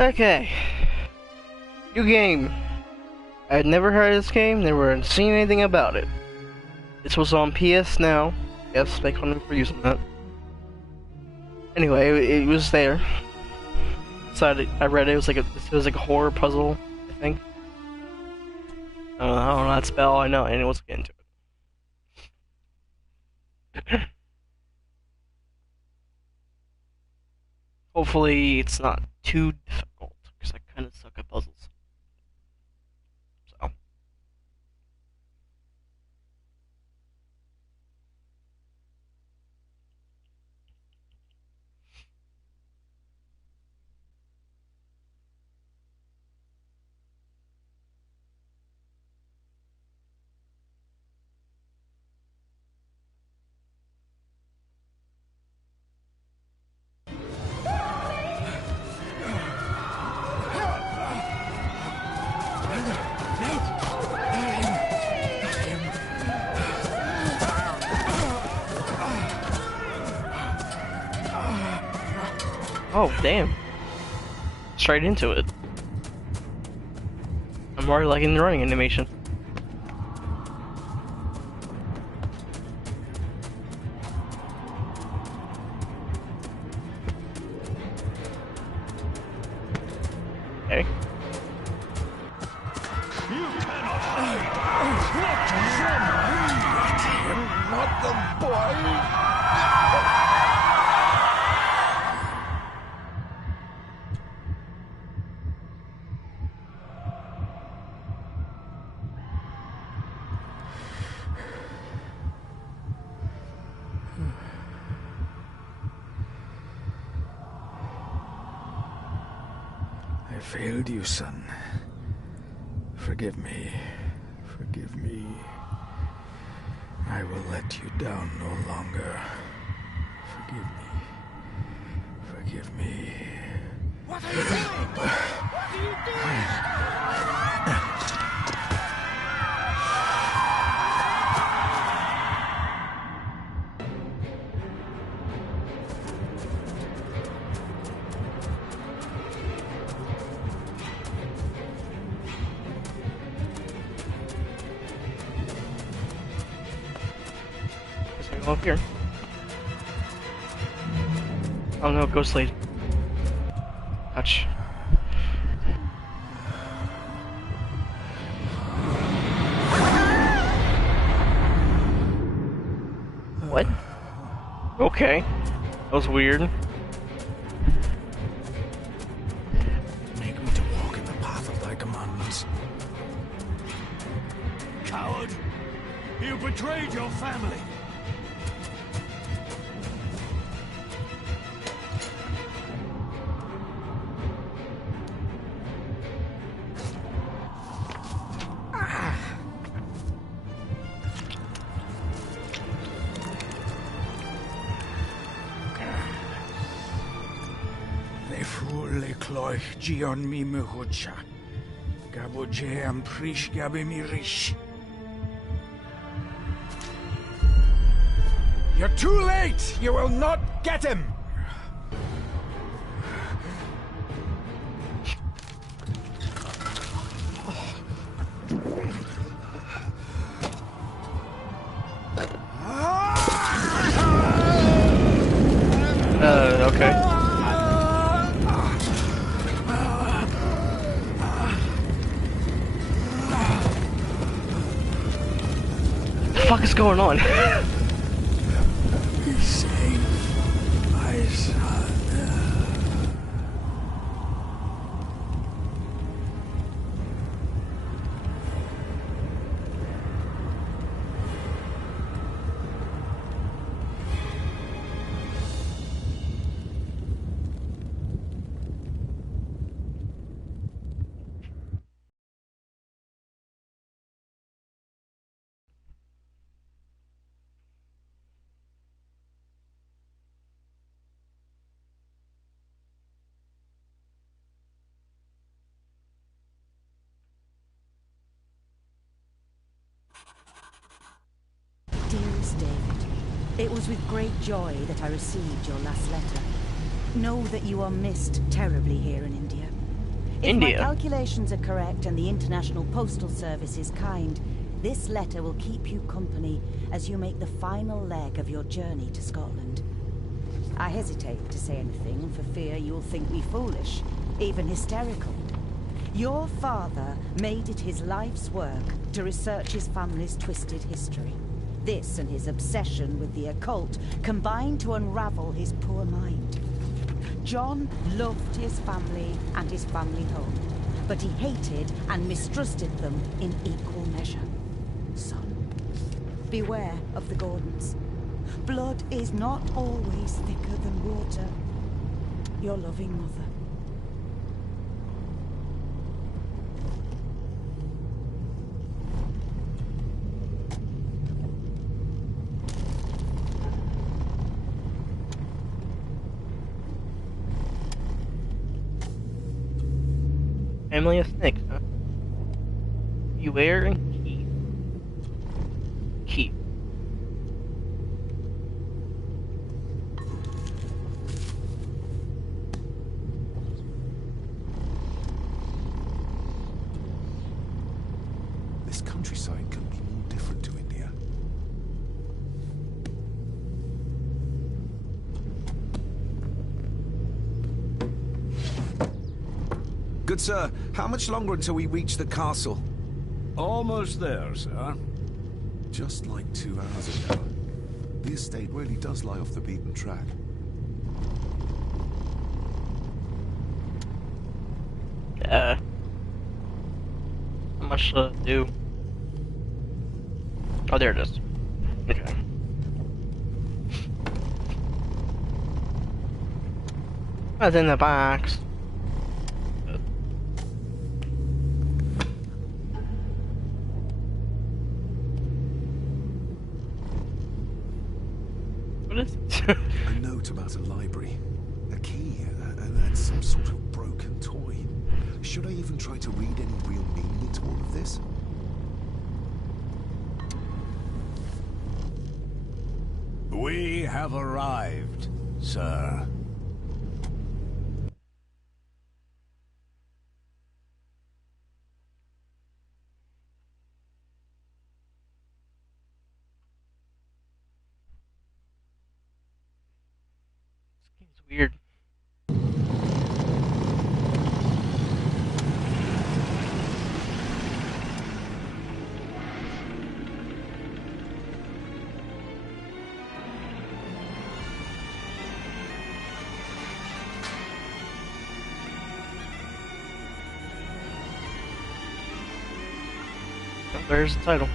Okay, new game. I had never heard of this game, never seen anything about it. This was on PS Now. Yes, make fun of me for using that. Anyway, it was there. So I read it. It was like a horror puzzle, I think. I don't know that spell. I know. Anyone's get into it. Hopefully, it's not too difficult because I kind of suck at puzzles. So. Oh, damn. Straight into it. I'm already liking the running animation. Okay. You cannot hide! Not from me! Not the boy! I failed you, son. Forgive me. Forgive me. I will let you down no longer. Forgive me. Forgive me. What are you doing? What are you doing? Go up here. Oh no, ghost lady. Touch. What? Okay. That was weird. Make me to walk in the path of thy commandments. Coward! You betrayed your family! Gion mi mehucha. Gaboje am prish gabe mi rish. You're too late! You will not get him! Okay. What the fuck is going on? Be safe, my son. Dearest David, it was with great joy that I received your last letter. Know that you are missed terribly here in India. If my India. calculations are correct and the International Postal Service is kind, this letter will keep you company as you make the final leg of your journey to Scotland. I hesitate to say anything for fear you'll think me foolish, even hysterical. Your father made it his life's work to research his family's twisted history. This and his obsession with the occult combined to unravel his poor mind. John loved his family and his family home, but he hated and mistrusted them in equal measure. Son, beware of the Gordons. Blood is not always thicker than water. Your loving mother. Family of snakes, huh? Beware and keep. Keep. This countryside couldn't be more different to India. Good sir, how much longer until we reach the castle? Almost there, sir. Just like 2 hours ago. The estate really does lie off the beaten track. How much to do? Oh, there it is. Okay. What's in the box? What is it? A note about a library. A key, and some sort of broken toy. Should I even try to read any real meaning into all of this? We have arrived, sir. It's weird. Oh, there's the title.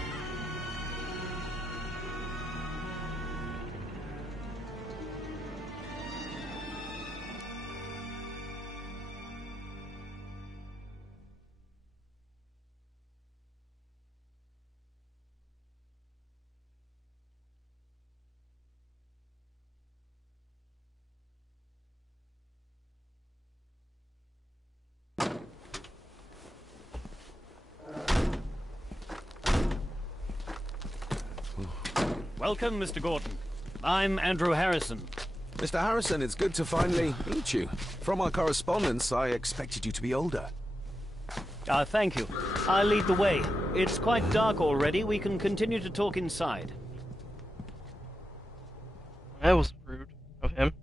Welcome, Mr. Gordon. I'm Andrew Harrison. Mr. Harrison, it's good to finally meet you. From our correspondence, I expected you to be older. Thank you. I'll lead the way. It's quite dark already. We can continue to talk inside. That was rude of him.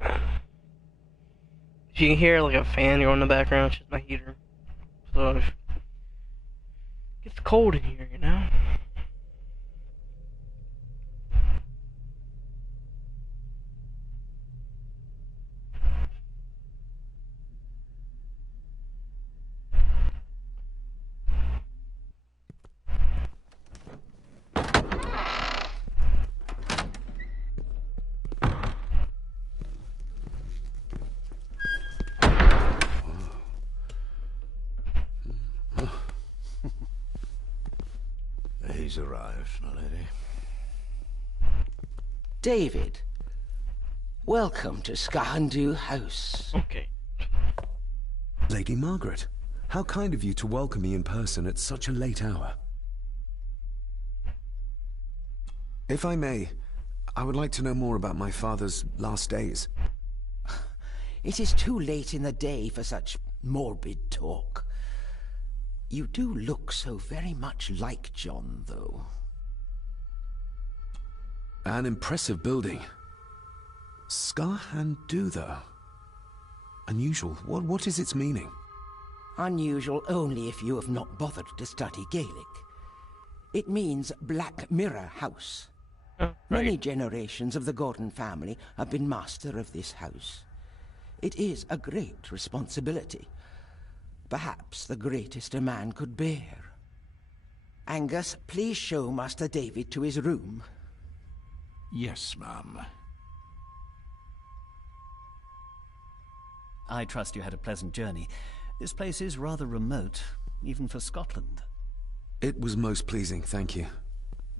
If you can hear like a fan going in the background, it's just my heater. So if it gets cold in here, you know? He's arrived, my lady. David, welcome to Skahandu House. Okay. Lady Margaret, how kind of you to welcome me in person at such a late hour. If I may, I would like to know more about my father's last days. It is too late in the day for such morbid talk. You do look so very much like John, though. An impressive building. Skahandu, though. Unusual. What is its meaning? Unusual only if you have not bothered to study Gaelic. It means Black Mirror House. Oh, right. Many generations of the Gordon family have been master of this house. It is a great responsibility. Perhaps the greatest a man could bear. Angus, please show Master David to his room. Yes, ma'am. I trust you had a pleasant journey. This place is rather remote, even for Scotland. It was most pleasing, thank you.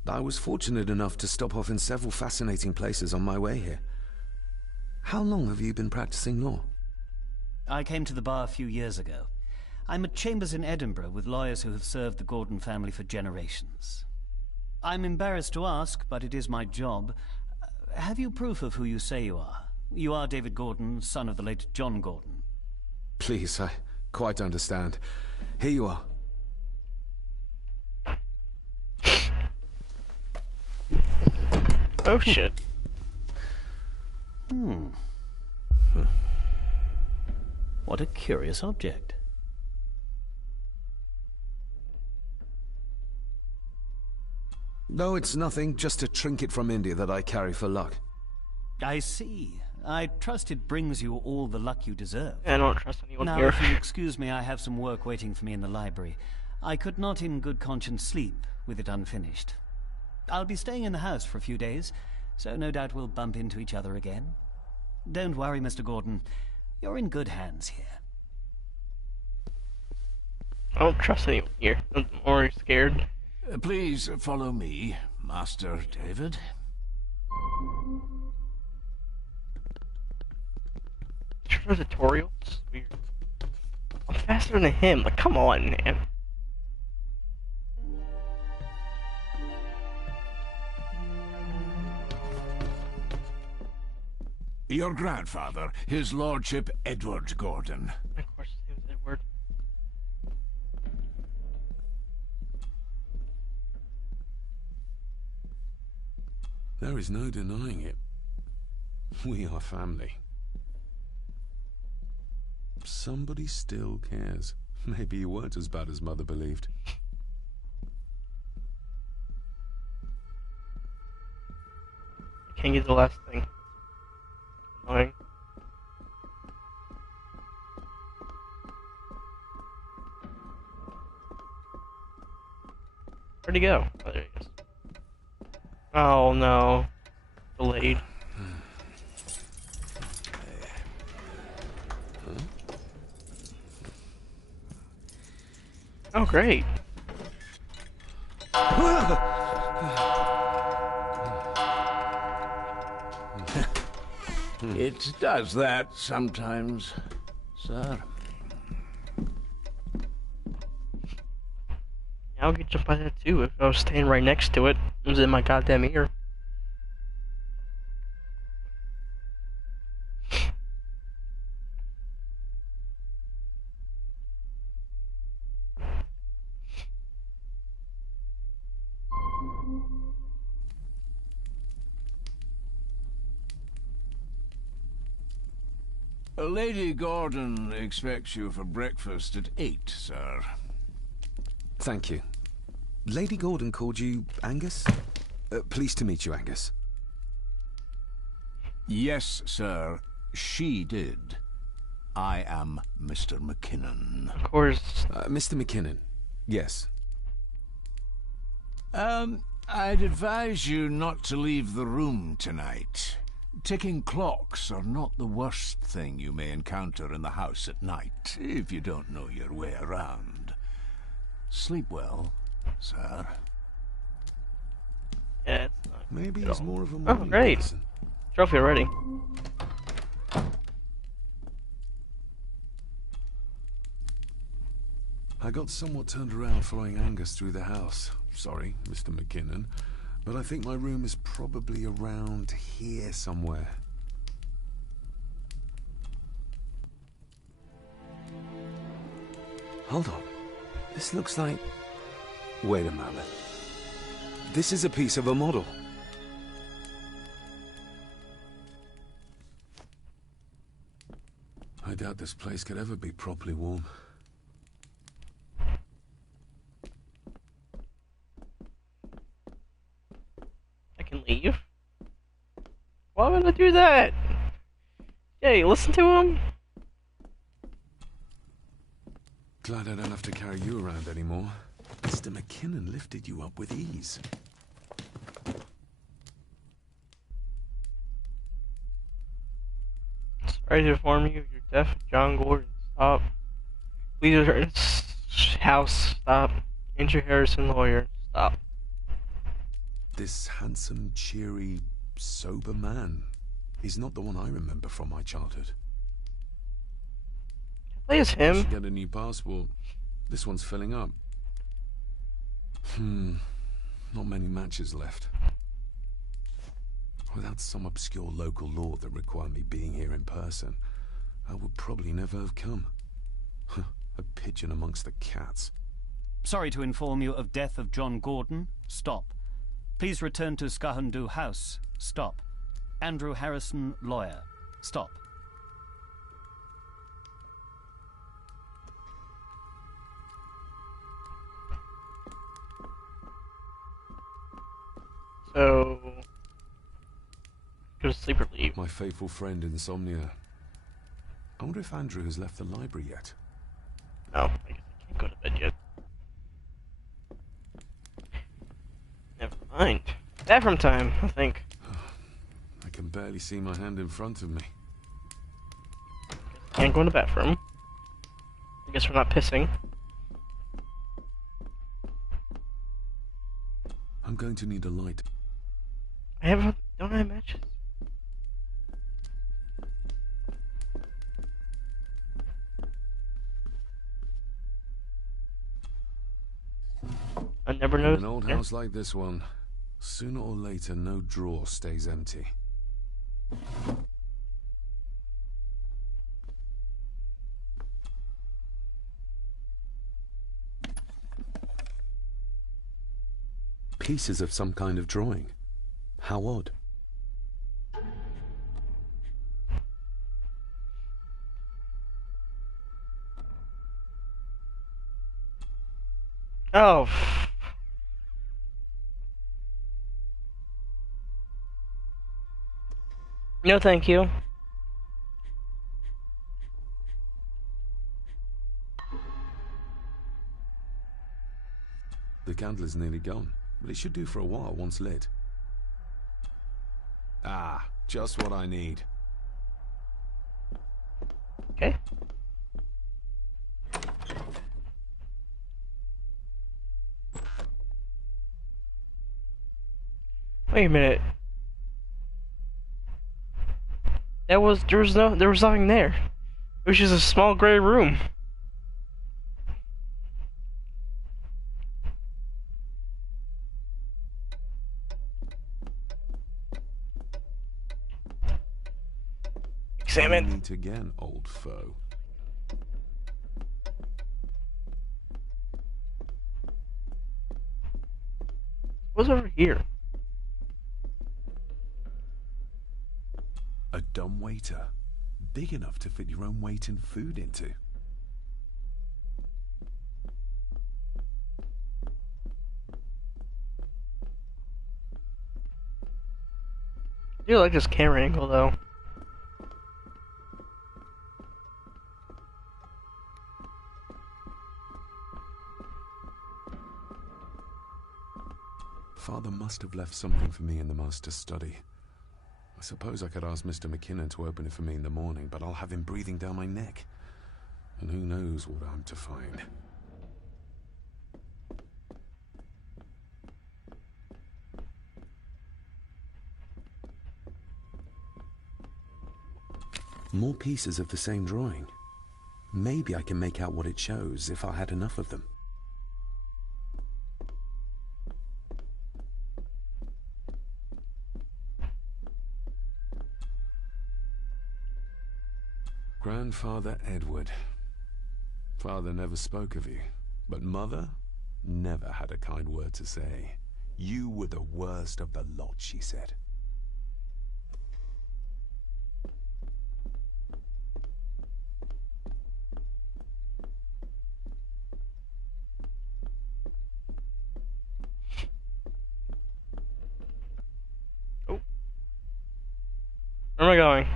I was fortunate enough to stop off in several fascinating places on my way here. How long have you been practicing law? I came to the bar a few years ago. I'm at chambers in Edinburgh with lawyers who have served the Gordon family for generations. I'm embarrassed to ask, but it is my job. Have you proof of who you say you are? You are David Gordon, son of the late John Gordon. Please, I quite understand. Here you are. Oh shit. What a curious object. No, it's nothing. Just a trinket from India that I carry for luck. I see. I trust it brings you all the luck you deserve. I don't trust anyone Now, here. if you excuse me, I have some work waiting for me in the library. I could not in good conscience sleep with it unfinished. I'll be staying in the house for a few days, so no doubt we'll bump into each other again. Don't worry, Mr. Gordon. You're in good hands here. I don't trust anyone here. I'm already scared. Please follow me, Master David. Tutorial? This is weird. I'm faster than him. Like, come on, man. Your grandfather, his lordship Edward Gordon. Of course, his name was Edward. There is no denying it. We are family. Somebody still cares. Maybe you weren't as bad as Mother believed. I can't get the last thing. Annoying. Where'd he go? Oh, there he is. Oh no. Delayed. Oh, great. It does that sometimes, sir. Yeah, I'll get jumped by that too if I was staying right next to it. It was in my goddamn ear. Lady Gordon expects you for breakfast at 8, sir. Thank you. Lady Gordon called you Angus? Pleased to meet you, Angus. Yes, sir. She did. I am Mr. McKinnon. Of course. Mr. McKinnon. Yes. I'd advise you not to leave the room tonight. Ticking clocks are not the worst thing you may encounter in the house at night, if you don't know your way around. Sleep well, sir. Yeah, it's not. Maybe at he's all. more of a Oh, morning great. person. Trophy already. I got somewhat turned around following Angus through the house. Sorry, Mr. McKinnon. But I think my room is probably around here somewhere. Hold on. This looks like... Wait a moment. This is a piece of a model. I doubt this place could ever be properly warm. I can leave? Why would I do that? Hey, listen to him. Glad I don't have to carry you around anymore. Mr. McKinnon lifted you up with ease. Sorry to inform you, you're deaf, John Gordon. Stop. Leader House. Stop. Andrew Harrison, lawyer. Stop. This handsome, cheery, sober man. He's not the one I remember from my childhood. Play as I him. should get a new passport. This one's filling up. Not many matches left. Without some obscure local law that required me being here in person, I would probably never have come. A pigeon amongst the cats. Sorry to inform you of death of John Gordon. Stop. Please return to Skahandu House. Stop. Andrew Harrison, lawyer. Stop. So... go to sleep or leave. My faithful friend Insomnia. I wonder if Andrew has left the library yet. No, I guess I can't go to bed yet. Never mind. Bathroom time, I think. I can barely see my hand in front of me. Can't go in the bathroom. I guess we're not pissing. I'm going to need a light. Don't I have matches? I never In noticed. an old house like this one, sooner or later no drawer stays empty. Pieces of some kind of drawing. How odd. Oh. No, thank you. The candle is nearly gone, but it should do for a while once lit. Ah, just what I need. Okay. Wait a minute. There was nothing there. It was just a small gray room. Examine. Meet again, old foe. What's over here? A dumb waiter. Big enough to fit your own weight and food into. I do like this camera angle though. Father must have left something for me in the master's study. I suppose I could ask Mr. McKinnon to open it for me in the morning, but I'll have him breathing down my neck. And who knows what I'm to find. More pieces of the same drawing. Maybe I can make out what it shows if I had enough of them. Grandfather Edward. Father never spoke of you, but Mother never had a kind word to say. You were the worst of the lot, she said. Oh. Where am I going?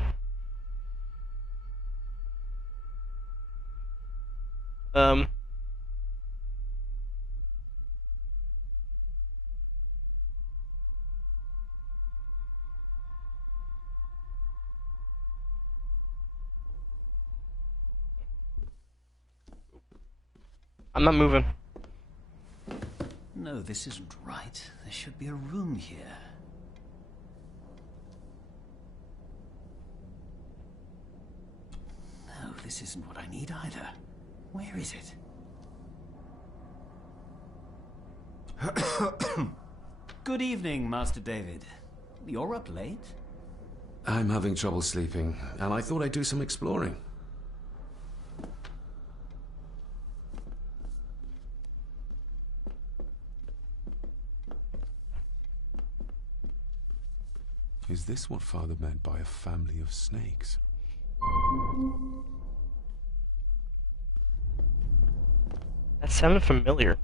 I'm not moving. No, this isn't right. There should be a room here. No, this isn't what I need either. Where is it? Good evening, Master David. You're up late? I'm having trouble sleeping, and I thought I'd do some exploring. Is this what Father meant by a family of snakes? That sounded familiar.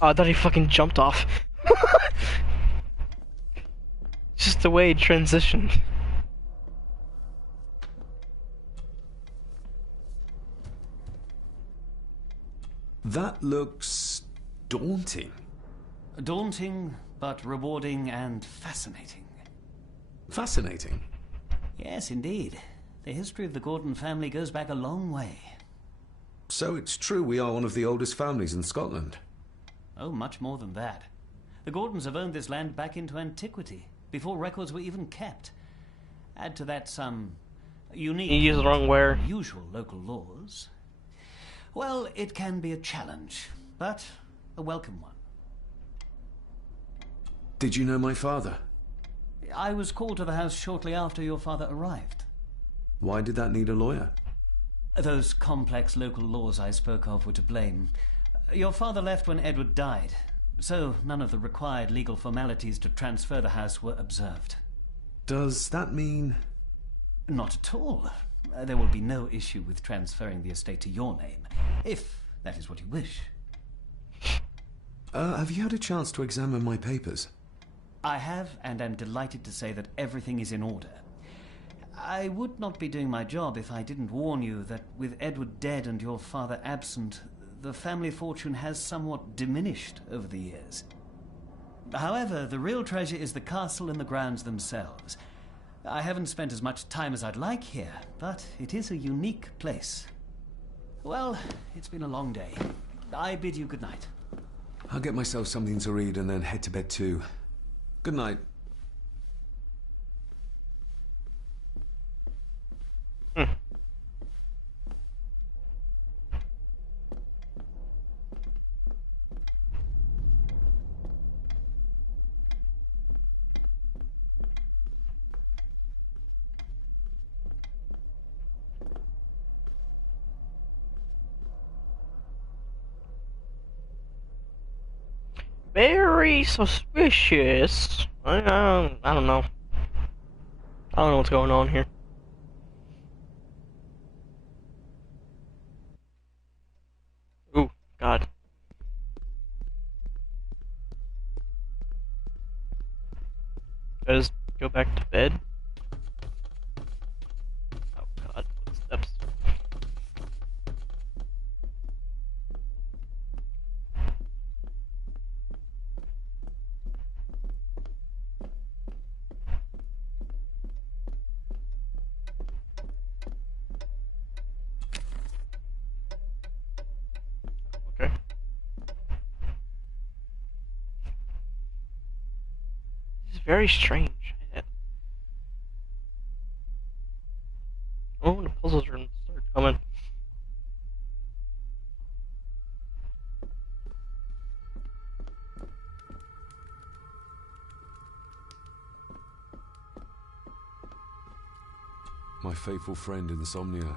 Oh, I thought he fucking jumped off. Just the way he transitioned. That looks daunting. Daunting, but rewarding and fascinating. Fascinating. Yes, indeed. The history of the Gordon family goes back a long way. So it's true we are one of the oldest families in Scotland. Oh, much more than that. The Gordons have owned this land back into antiquity, before records were even kept. Add to that some unique, You used the wrong word. unusual local laws. Well, it can be a challenge, but a welcome one. Did you know my father? I was called to the house shortly after your father arrived. Why did that need a lawyer? Those complex local laws I spoke of were to blame. Your father left when Edward died, so none of the required legal formalities to transfer the house were observed. Does that mean... Not at all. There will be no issue with transferring the estate to your name, if that is what you wish. have you had a chance to examine my papers? I have, and am delighted to say that everything is in order. I would not be doing my job if I didn't warn you that with Edward dead and your father absent, the family fortune has somewhat diminished over the years. However, the real treasure is the castle and the grounds themselves. I haven't spent as much time as I'd like here, but it is a unique place. Well, it's been a long day. I bid you good night. I'll get myself something to read and then head to bed too. Good night. Very suspicious. I don't know. I don't know what's going on here. Ooh, God. Should I just go back to bed? Oh God, footsteps. Okay. This is very strange. Oh, the puzzles are gonna start coming. My faithful friend Insomnia.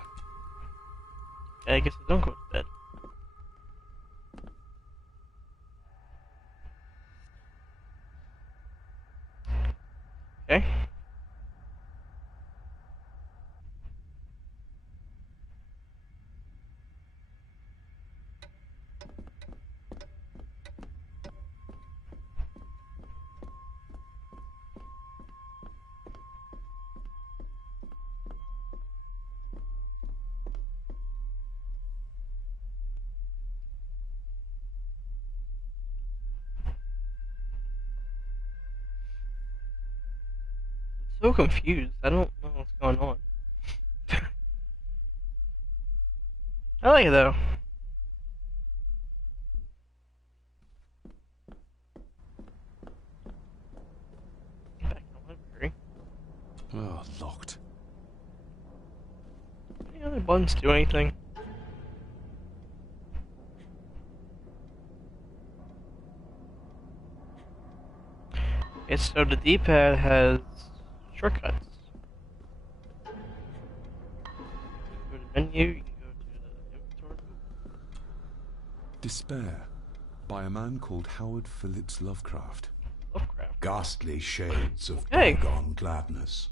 I guess I don't go to bed. Okay. So confused. I don't know what's going on. I like it though. Back in the library. Oh, locked. Any other buttons do anything? Okay, so the D-pad has shortcuts. Go to menu, you can go to the inventory. Despair, by a man called Howard Phillips Lovecraft. Lovecraft. Ghastly shades of Hey. bygone gladness,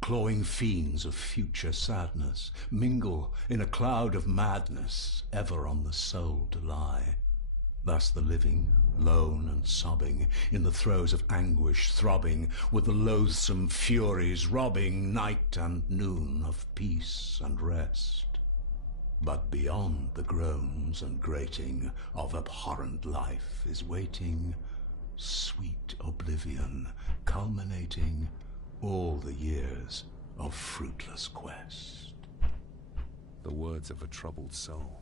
clawing fiends of future sadness, mingle in a cloud of madness, ever on the soul to lie. Thus the living, lone and sobbing, in the throes of anguish throbbing, with the loathsome furies robbing night and noon of peace and rest. But beyond the groans and grating of abhorrent life is waiting sweet oblivion, culminating all the years of fruitless quest. The words of a troubled soul.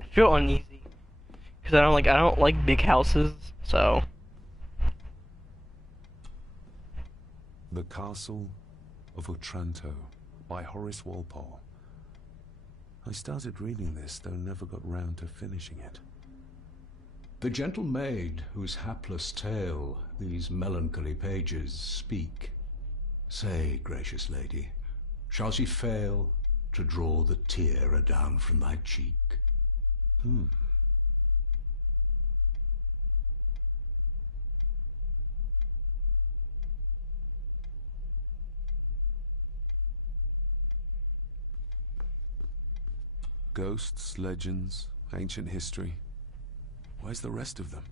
I feel uneasy because I don't like big houses, so The Castle of Otranto, by Horace Walpole. I started reading this, though never got round to finishing it. The gentle maid whose hapless tale these melancholy pages speak, say, gracious lady, shall she fail to draw the tear adown from thy cheek? Ghosts, legends, ancient history. Where's the rest of them?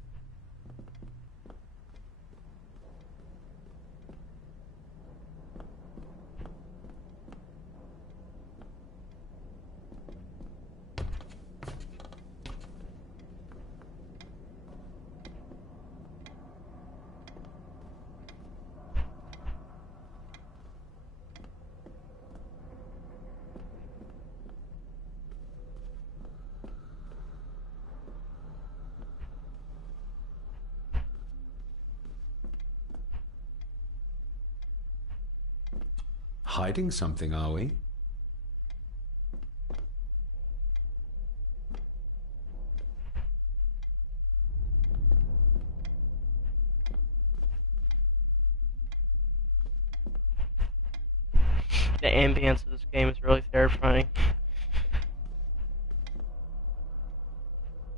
Hiding something, are we? the ambience of this game is really terrifying.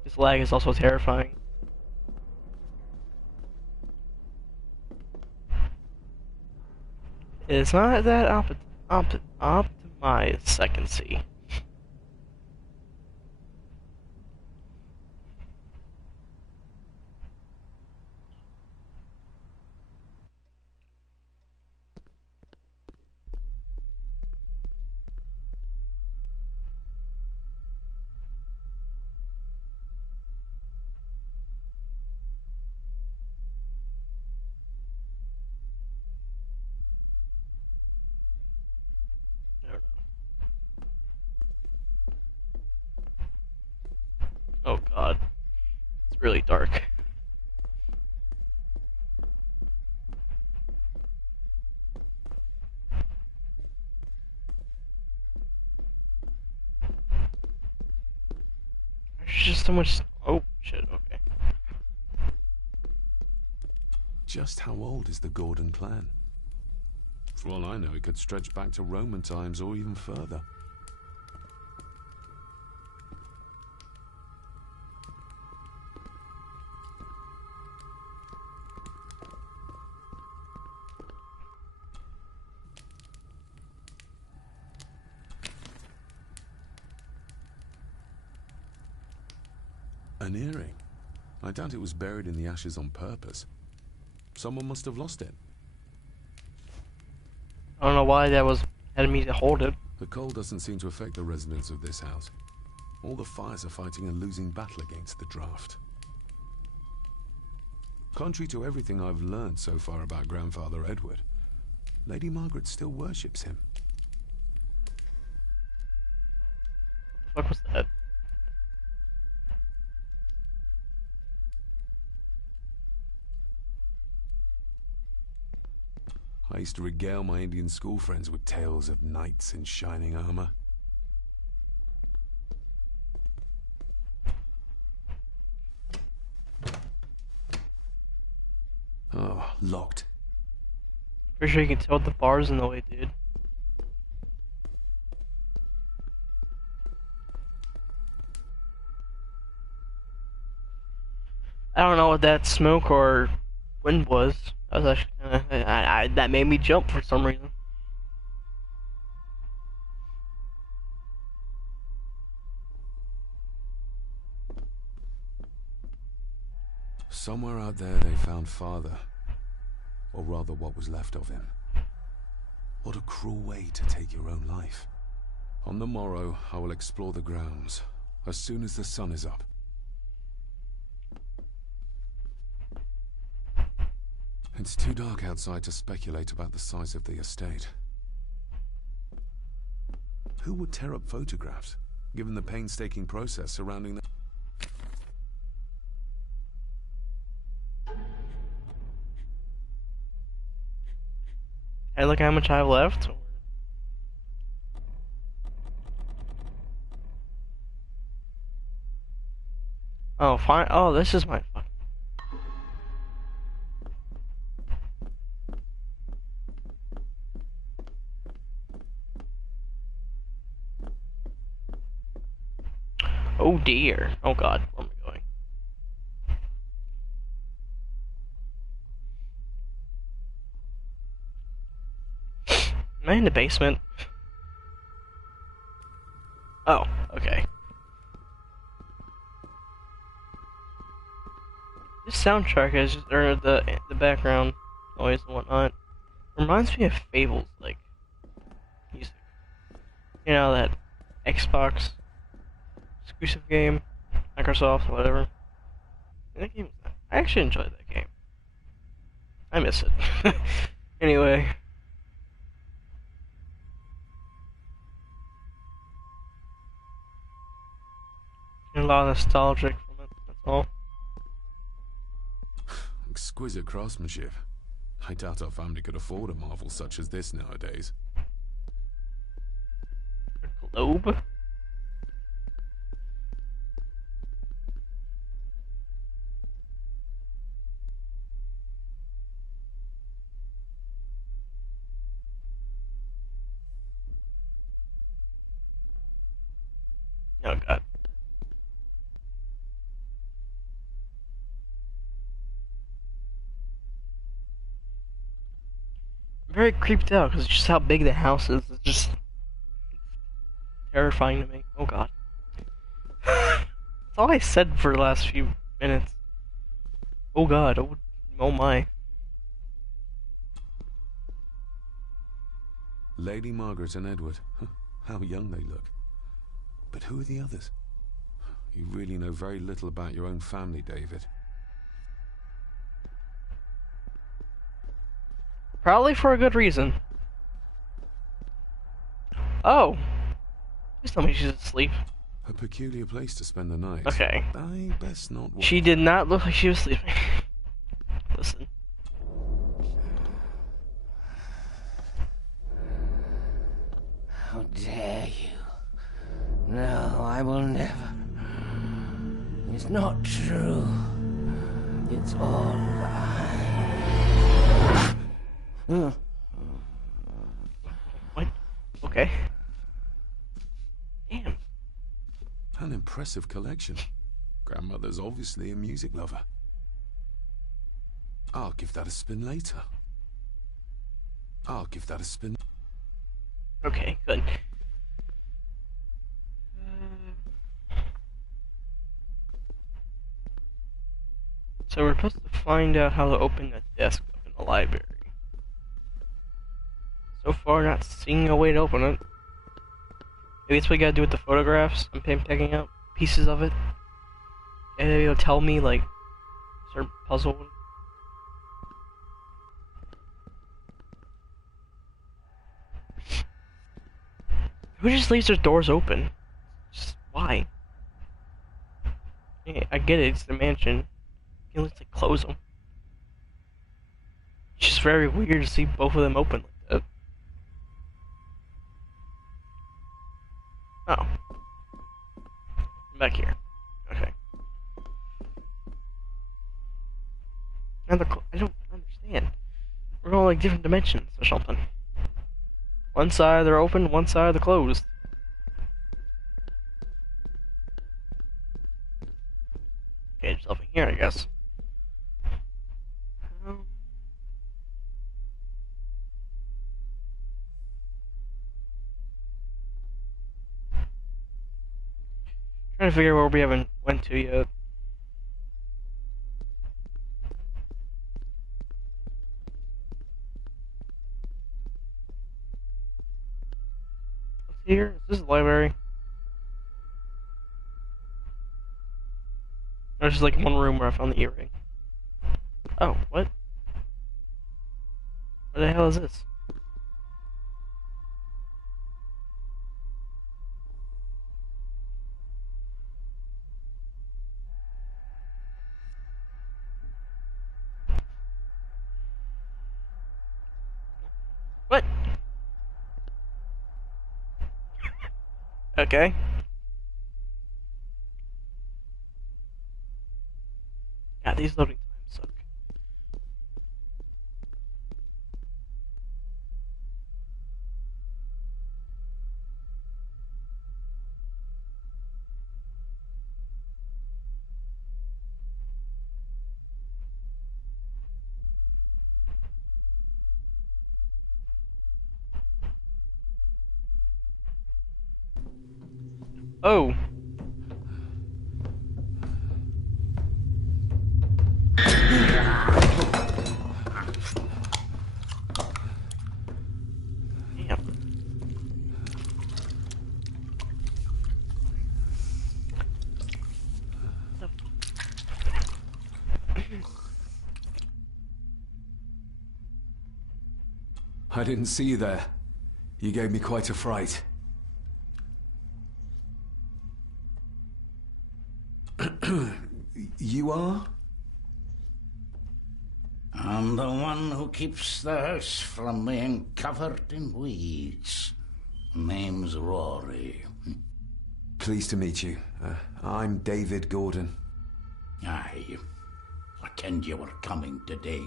This lag is also terrifying. It's not that optimized, I can see. I don't know. Oh god. It's really dark. There's just so much. Oh shit, okay. just how old is the Gordon clan? For all I know, it could stretch back to Roman times or even further. An earring. I doubt it was buried in the ashes on purpose. Someone must have lost it. I don't know why that was had me to hold it. The cold doesn't seem to affect the residents of this house. All the fires are fighting a losing battle against the draft. Contrary to everything I've learned so far about Grandfather Edward, Lady Margaret still worships him. What the fuck was that? I used to regale my Indian school friends with tales of knights in shining armor. Oh, locked. Pretty sure you can tell the bars in the way, dude. I don't know what that smoke or wind was. I was actually that made me jump for some reason. Somewhere out there they found Father. Or rather what was left of him. What a cruel way to take your own life. On the morrow, I will explore the grounds, as soon as the sun is up. It's too dark outside to speculate about the size of the estate. Who would tear up photographs, given the painstaking process surrounding them? Hey, look how much I have left. Oh, fine. Oh, this is my fucking. Oh dear. Oh god. Where am I going? Am I in the basement? Oh, okay. This soundtrack is just, or the background noise and whatnot reminds me of Fables, like music. You know, that Xbox exclusive game, Microsoft, whatever. That game, I actually enjoyed that game. I miss it. Anyway. A lot of nostalgic from it, that's all. Exquisite craftsmanship. I doubt our family could afford a marvel such as this nowadays. A globe? Oh god. I'm very creeped out because just how big the house is. It's just terrifying to me. Oh god. That's all I said for the last few minutes. Oh god. Oh my. Lady Margaret and Edward. How young they look. But who are the others? You really know very little about your own family, David. Probably for a good reason. Oh. Please tell me she's asleep. A peculiar place to spend the night. Okay. I best not walk. She did not look like she was sleeping. Listen. How dare you? No, I will never. It's not true. It's all lies. What? Okay. Damn. An impressive collection. Grandmother's obviously a music lover. I'll give that a spin later. I'll give that a spin. Okay, good. So we're supposed to find out how to open that desk up in the library. So far, not seeing a way to open it. Maybe that's what we gotta do with the photographs. I'm picking out pieces of it. And maybe it'll tell me, like, certain puzzle. Who just leaves their doors open? Just why? Yeah, I get it, it's the mansion. You can just like close them. It's just very weird to see both of them open like that. Oh. I'm back here. Okay. Now I don't understand. We're going like different dimensions or something. One side they're open, one side they're closed. Okay, just up in here, I guess. Trying to figure out where we haven't went to yet. What's here? Is this the library? There's just like one room where I found the earring. Oh, what? What the hell is this? What? Okay. God, these loading times suck. Oh. Damn. I didn't see you there. You gave me quite a fright. You are? I'm the one who keeps the house from being covered in weeds. Name's Rory. Pleased to meet you. I'm David Gordon. Aye. I kenned you were coming today.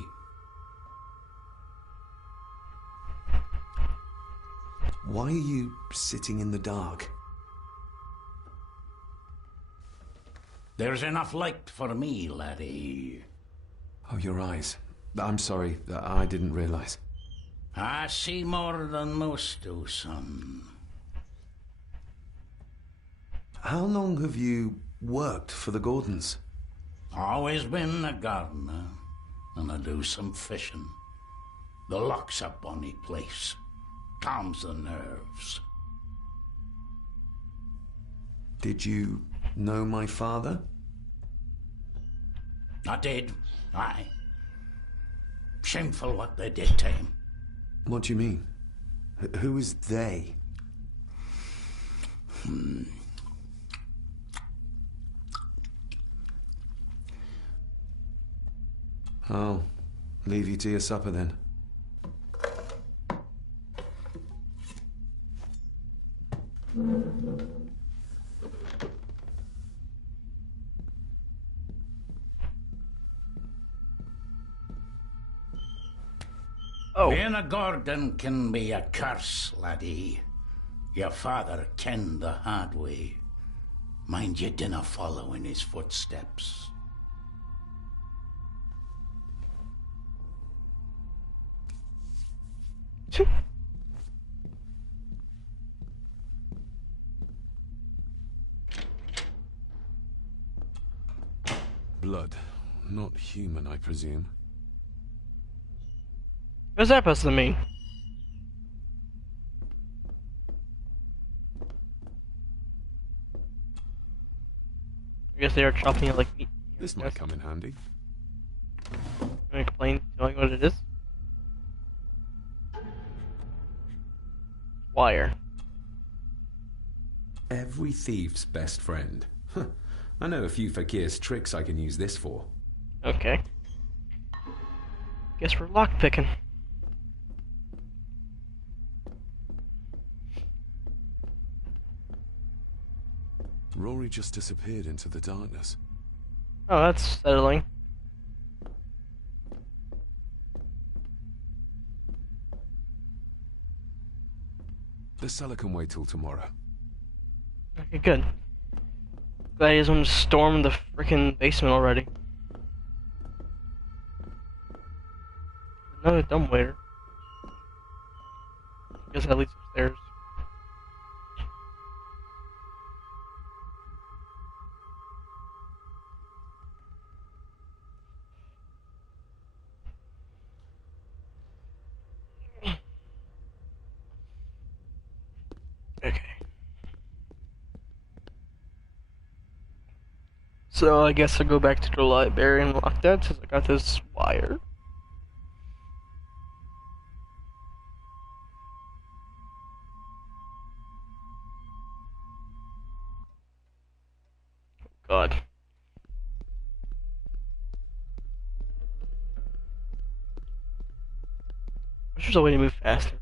Why are you sitting in the dark? There's enough light for me, laddie. Oh, your eyes. I'm sorry, I didn't realize. I see more than most do, son. How long have you worked for the Gordons? Always been a gardener, and I do some fishing. The loch's a bonny place. Calms the nerves. Did you know my father? I did, aye. Shameful what they did to him. What do you mean? Who is they? I'll leave you to your supper then. Oh. Being a Gordon can be a curse, laddie. Your father kenned the hard way. Mind you dinna follow in his footsteps. Blood. Not human, I presume. What's that supposed to mean? I guess they are chopping it like meat. This might come in handy. Can I explain telling what it is? Wire. Every thief's best friend. Huh. I know a few fakir's tricks I can use this for. Okay. Guess we're lockpicking. Rory just disappeared into the darkness. Oh, that's settling. The cellar can wait till tomorrow. Okay, good. Glad he doesn't storm the freaking basement already. Another dumbwaiter. Guess that leads upstairs. Okay. So I guess I'll go back to the library and lock that since I got this wire. God. Wish there's a way to move faster.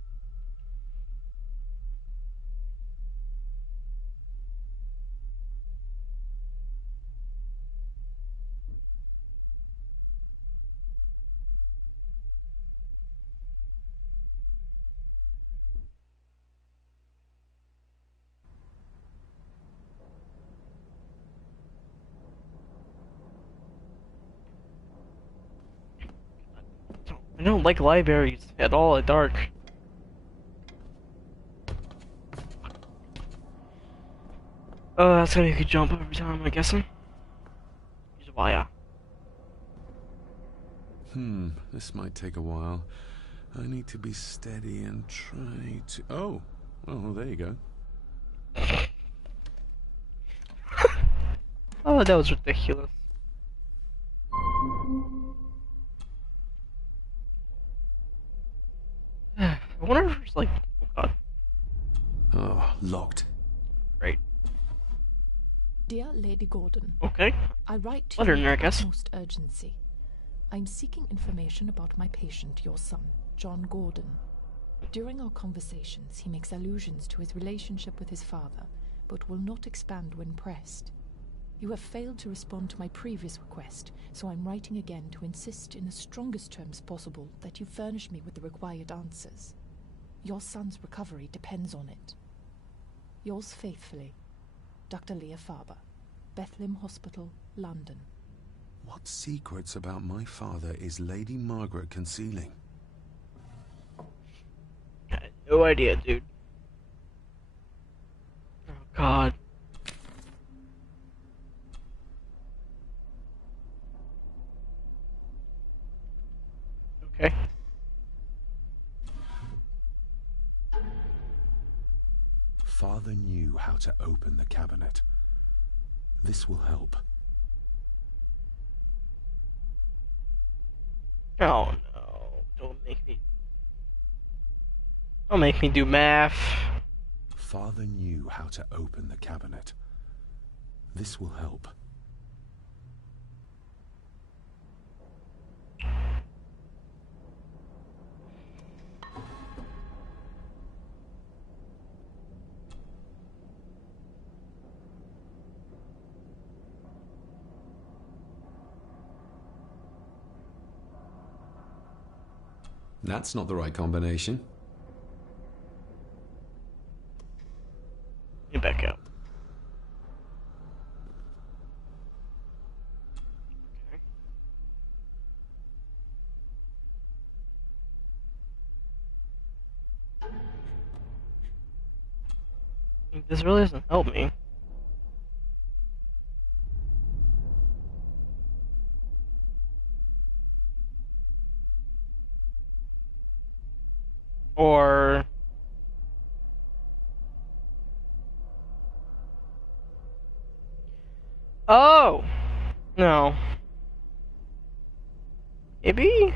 I don't like libraries at all at dark. Oh, that's gonna make you jump every time, I'm guessing. Use a wire. This might take a while. I need to be steady and try to... Oh, well, there you go. Oh, that was ridiculous. I wonder if there's like... Oh god. Oh, locked. Great. Dear Lady Gordon, Okay. I write to Letter you in there, I with guess. utmost urgency. I'm seeking information about my patient, your son, John Gordon. During our conversations, he makes allusions to his relationship with his father, but will not expand when pressed. You have failed to respond to my previous request, so I'm writing again to insist in the strongest terms possible that you furnish me with the required answers. Your son's recovery depends on it. Yours faithfully, Dr. Leah Farber, Bethlehem Hospital, London. What secrets about my father is Lady Margaret concealing? I had no idea, dude. Oh god. Okay. Father knew how to open the cabinet. This will help. Oh no. Don't make me do math. Father knew how to open the cabinet. This will help. That's not the right combination. Get back out. Okay. This really doesn't help me. Or oh no, maybe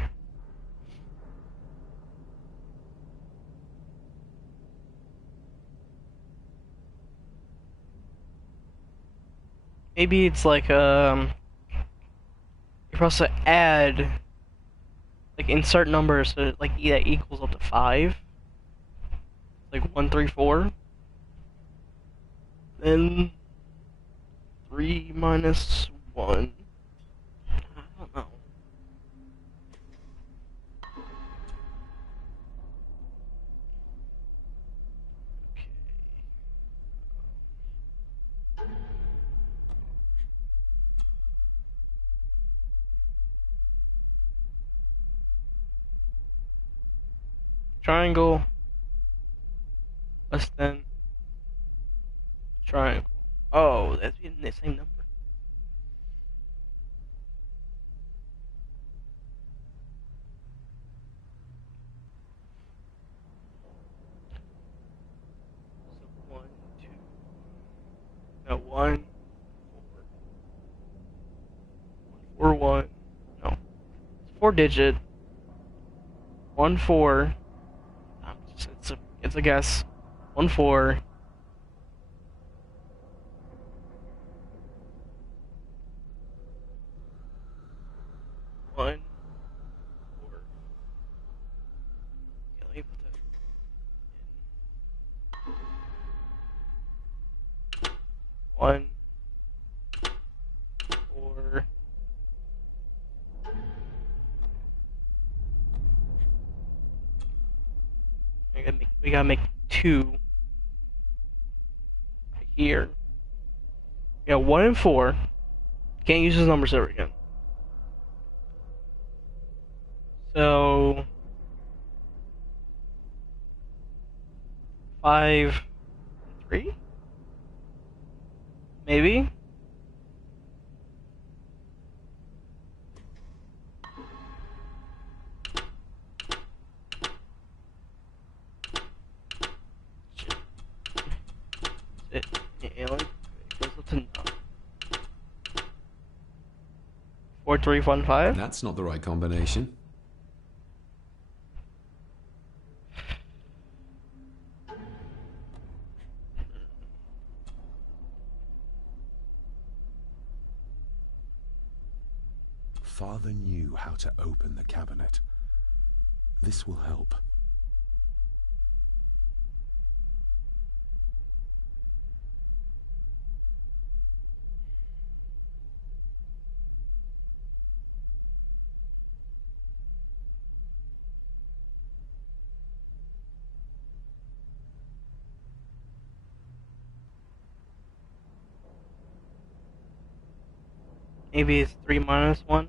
it's like you're supposed to add like insert numbers so like that equals up to 5, like 1, 3, 4, then 3 minus 1. I don't know. Triangle, less than triangle. Oh, that's in the same number. So 1, 2, no 1, 4, 1. No, it's 4-digit. 1, 4. It's a guess. 1, 4. 1, 4. Yeah, let me put that in. 1, 4. We gotta make 2 right here. Yeah, 1 and 4. Can't use those numbers ever again. So 5, 3? Maybe? Shit. It goes up to 9. 4, 3, 1, 5? That's not the right combination. Father knew how to open the cabinet. This will help. Maybe it's 3 minus 1.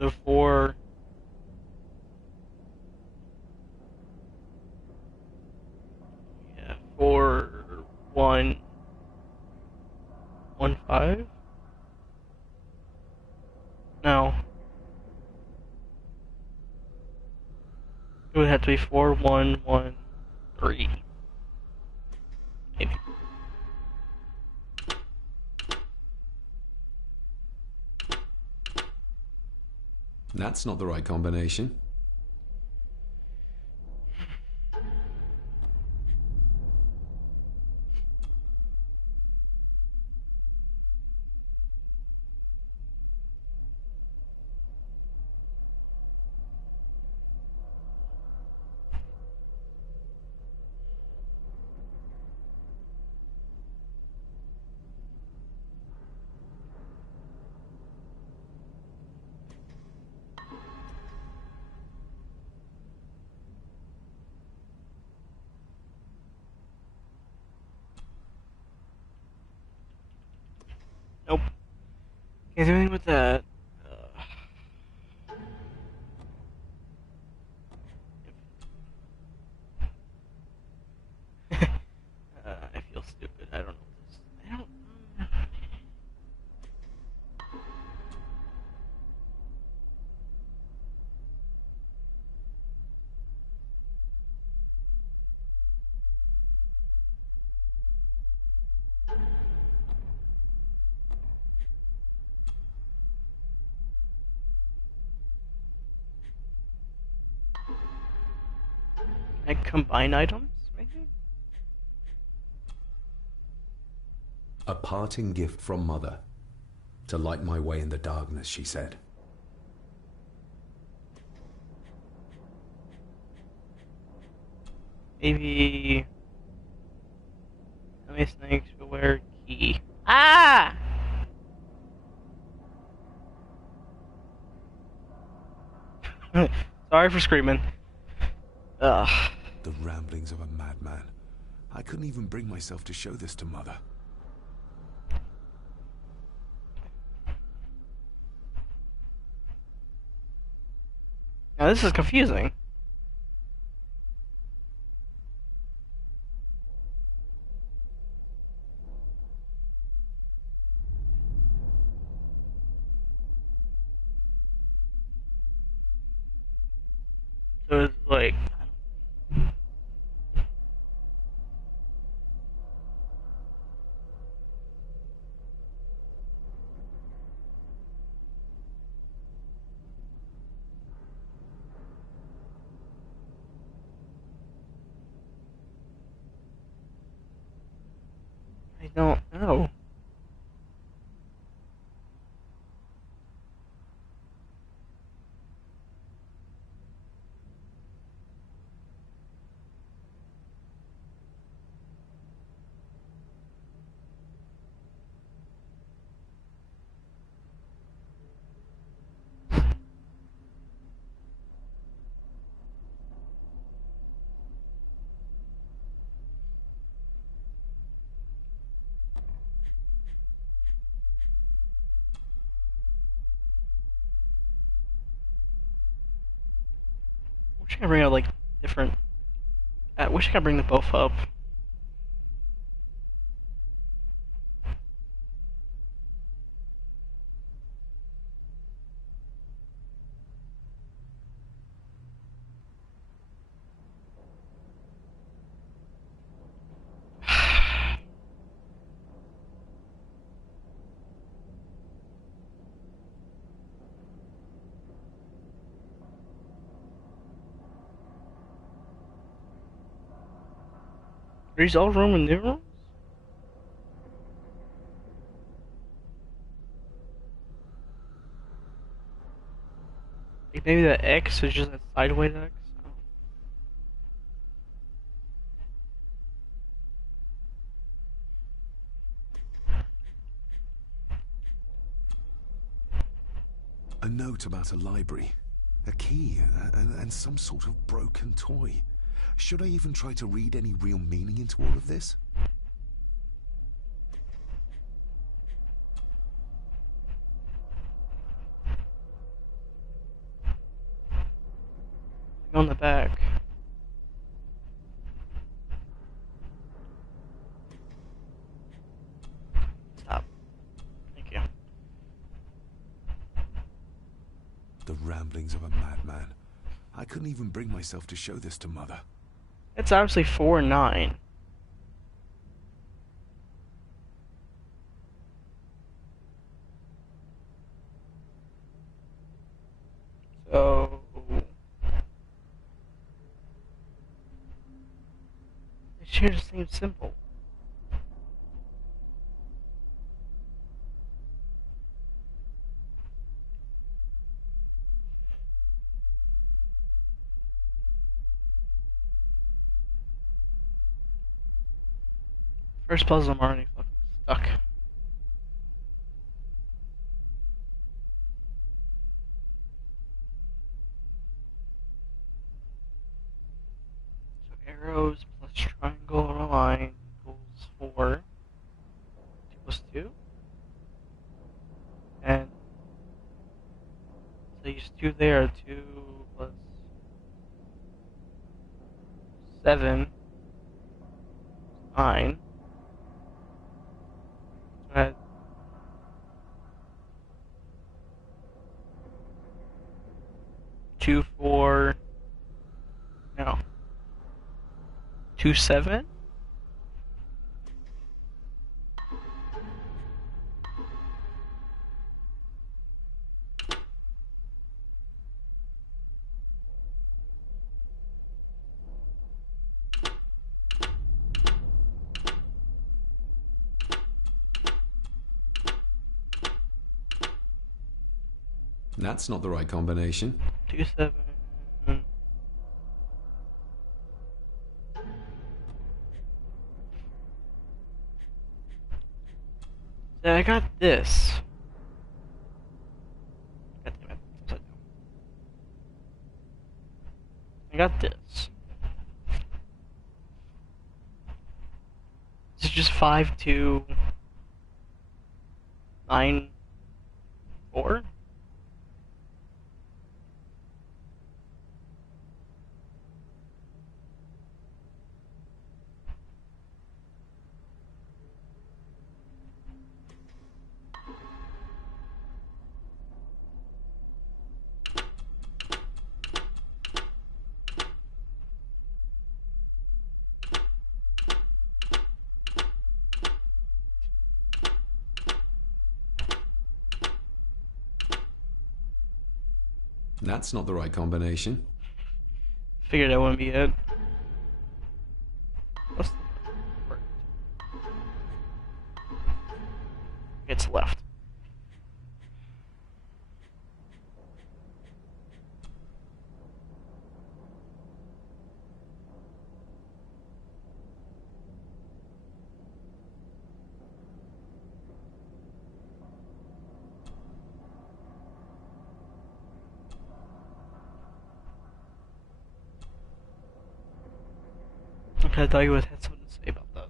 So 4. Yeah, 4, 1, 1, 5? No. It would have to be 4, 1, 1, 3. Maybe. That's not the right combination. Can't do anything with that. I feel stupid. I don't know what this. I don't. Can I combine items, maybe? A parting gift from Mother. To light my way in the darkness, she said. Maybe. How many snakes beware key? Ah! Sorry for screaming. Ugh. The ramblings of a madman. I couldn't even bring myself to show this to Mother. Now this is confusing. So it's like. I don't know. Wish I could bring out like different. I wish I could bring them both up. Are these all Roman numerals? Like maybe the X is just a sideways X? A note about a library. A key and some sort of broken toy. Should I even try to read any real meaning into all of this? On the back. Stop. Thank you. The ramblings of a madman. I couldn't even bring myself to show this to Mother. It's obviously 4-9. So it sure just seems simple. First puzzle, I'm already fucking stuck. So arrows plus triangle on a line equals 4. 2 plus 2. And 2 there, 2 plus 7, 9. Add 2, 4, no, 2, 7? That's not the right combination. 2, 7. So I got this. God damn it. Upside down. I got this. Is it just 5, 2, 9, 4? That's not the right combination. Figured that wouldn't be it. What's the word? It's left. Okay, I thought you would have something to say about that.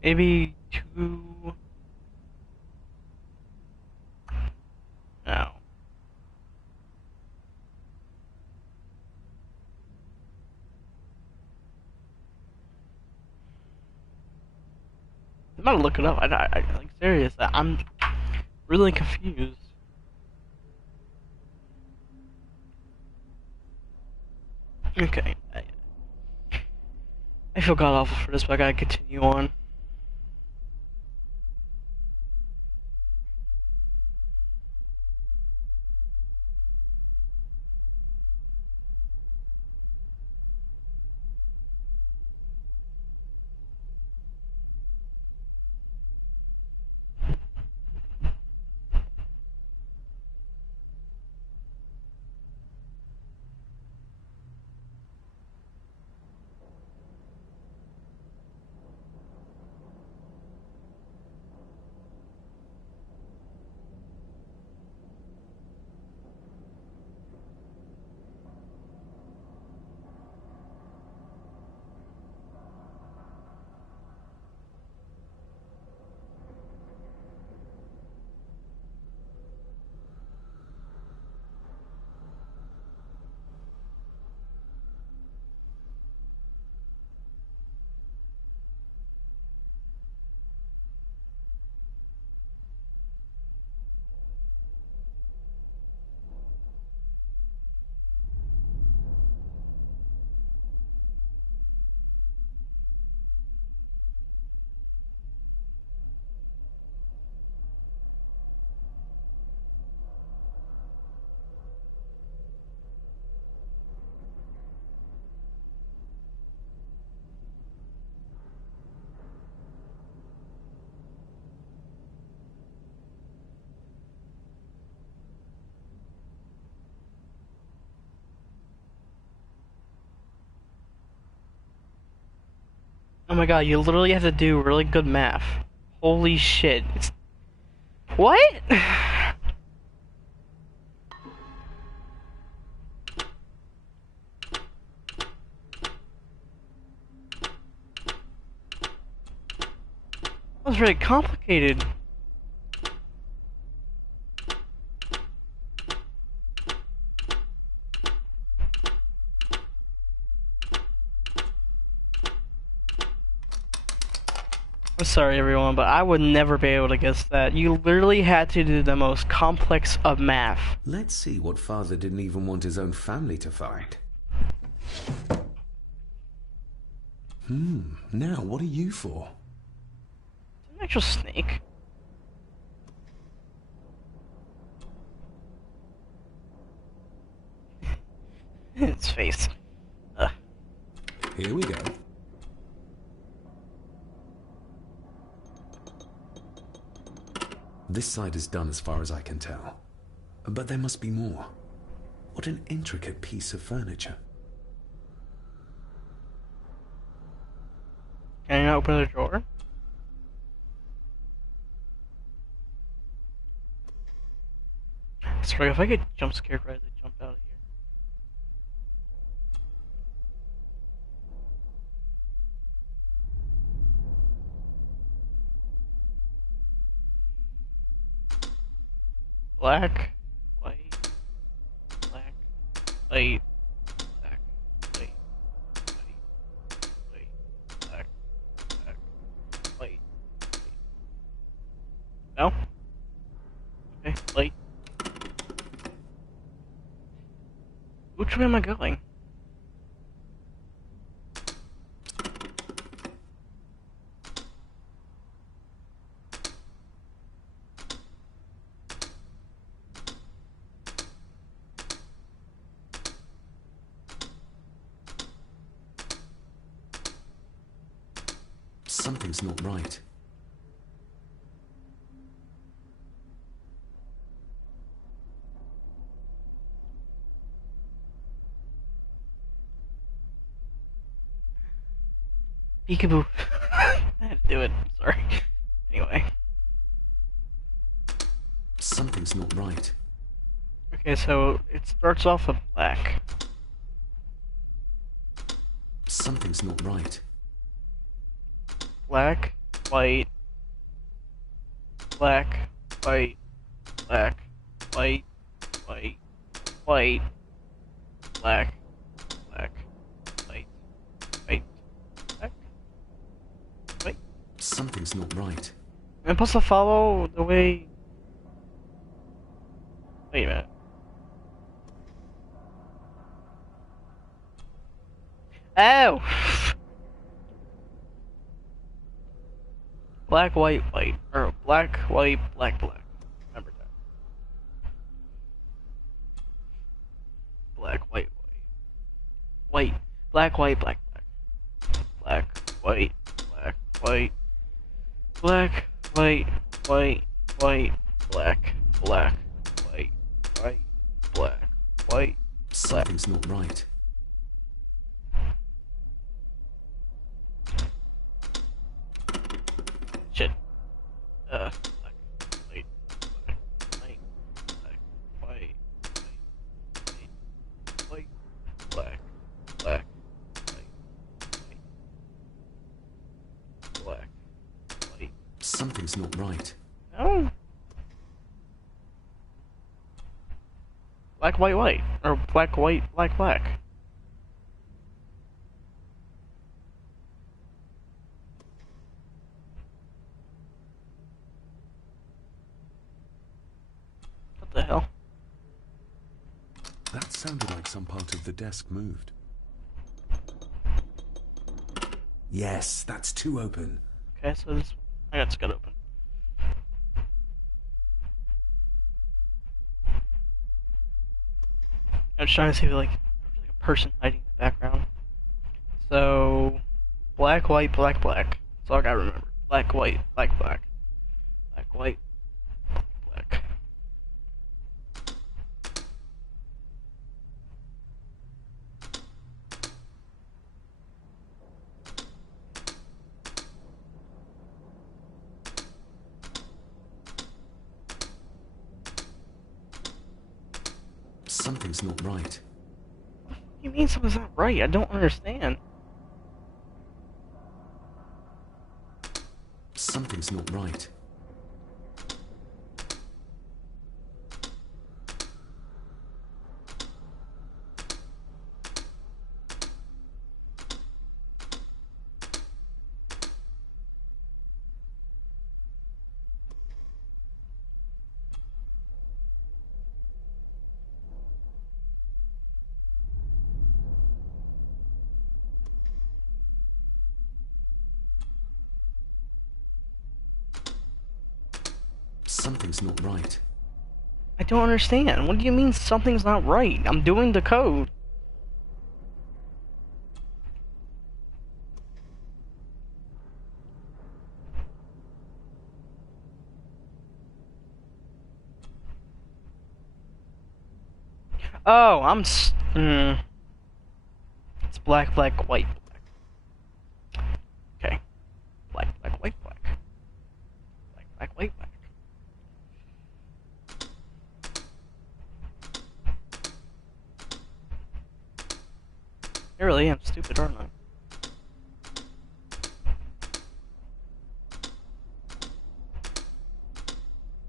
Maybe 2. No. I'm gonna look it up. I like serious. I'm really confused. Okay. I feel god awful for this, but I gotta continue on. my god, you literally have to do really good math. Holy shit. It's... What? That was very complicated. I'm sorry everyone, but I would never be able to guess that. You literally had to do the most complex of math. Let's see what father didn't even want his own family to find. Now what are you for? It's an actual snake. Its face. Here we go. This side is done as far as I can tell. But there must be more. What an intricate piece of furniture. Can I open the drawer? Sorry, if I get jump scared right as I jump out of here. Black, white, black, white, black, white, white, black, white. No? Okay, light. Which way am I going? Something's not right. Peekaboo. I had to do it, I'm sorry. Anyway. Something's not right. Okay, so it starts off with black. Something's not right. Black, white, black, white, black, white, white, white, black, black, white, white, black, white. Something's not right. Am I supposed to follow the way... Wait a minute. Oh! Black, white, white. Or black, white, black, black. Remember that. Black, white, white. White. Black, white, black, black. Black, white, black, white. Black, white, white, white, black, black, white, white, black, white, black. Something's not right. Shit. Black, white, black, white, black, white, white, white, black, black, white, white, black, white. Something's not right. No. Black, white, white. Or black, white, black, black. What the hell? That sounded like some part of the desk moved. Yes, that's two open. Okay, so this... I got Scud open. I was trying to see if like a person hiding in the background. So black, white, black, black. That's all I gotta remember. Black, white, black, black. Black, white, black. Something's not right. What do you mean something's not right? I don't understand. Something's not right. Something's not right. I don't understand. What do you mean something's not right? I'm doing the code. Oh, It's black, black, white, black. Okay. Black, black, white, black. Black, black, white, black. I really am stupid, aren't I?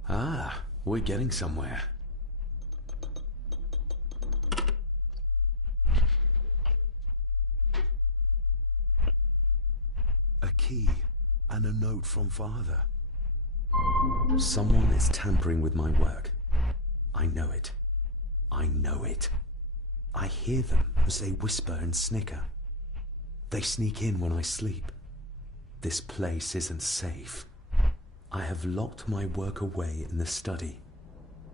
Ah, we're getting somewhere. A key and a note from Father. Someone is tampering with my work. I know it. I know it. I hear them as they whisper and snicker. They sneak in when I sleep. This place isn't safe. I have locked my work away in the study.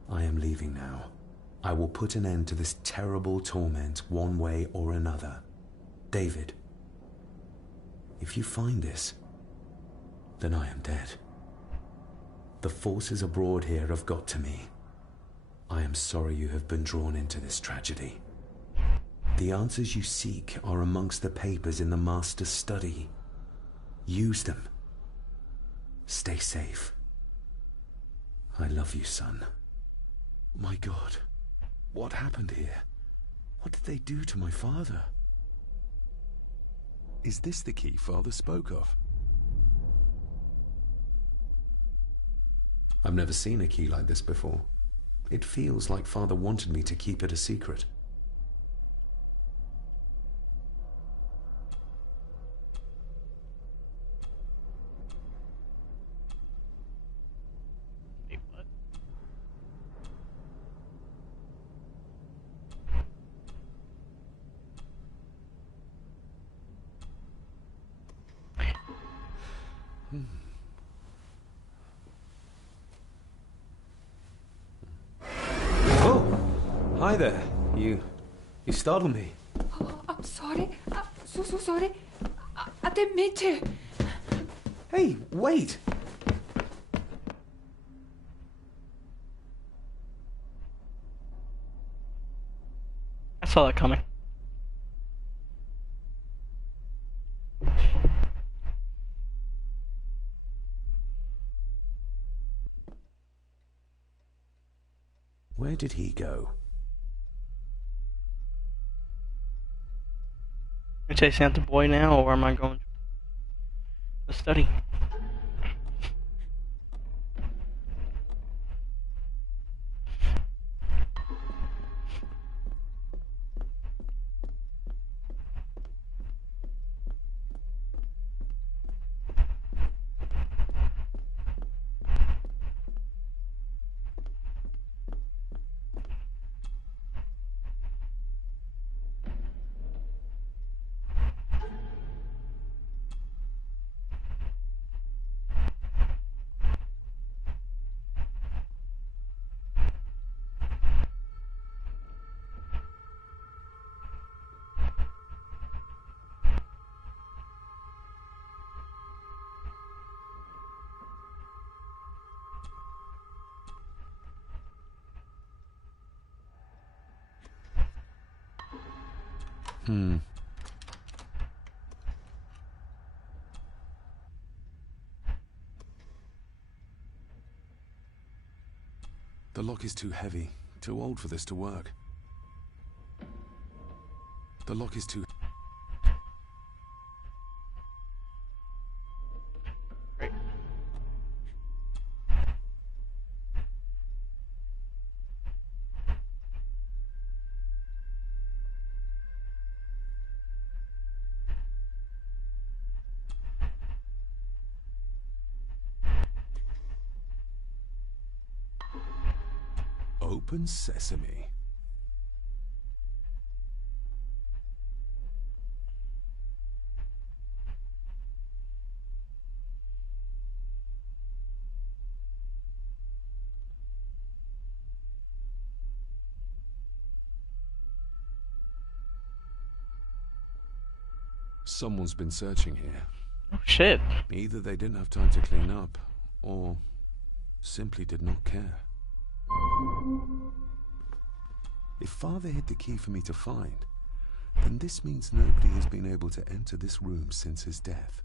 I am leaving now. I will put an end to this terrible torment one way or another. David, if you find this, then I am dead. The forces abroad here have got to me. I am sorry you have been drawn into this tragedy. The answers you seek are amongst the papers in the Master's study. Use them. Stay safe. I love you, son. My God, what happened here? What did they do to my father? Is this the key Father spoke of? I've never seen a key like this before. It feels like Father wanted me to keep it a secret. Wait, what? Hi there. You startled me. Oh, I'm sorry. I'm so sorry. I didn't mean to. Hey, wait! I saw that coming. Where did he go? Am I chasing after the boy now, or am I going to the study? The lock is too heavy, too old for this to work. The lock is too... Great. Open sesame. Someone's been searching here. Oh shit. Either they didn't have time to clean up, or simply did not care. If Father hid the key for me to find, then this means nobody has been able to enter this room since his death.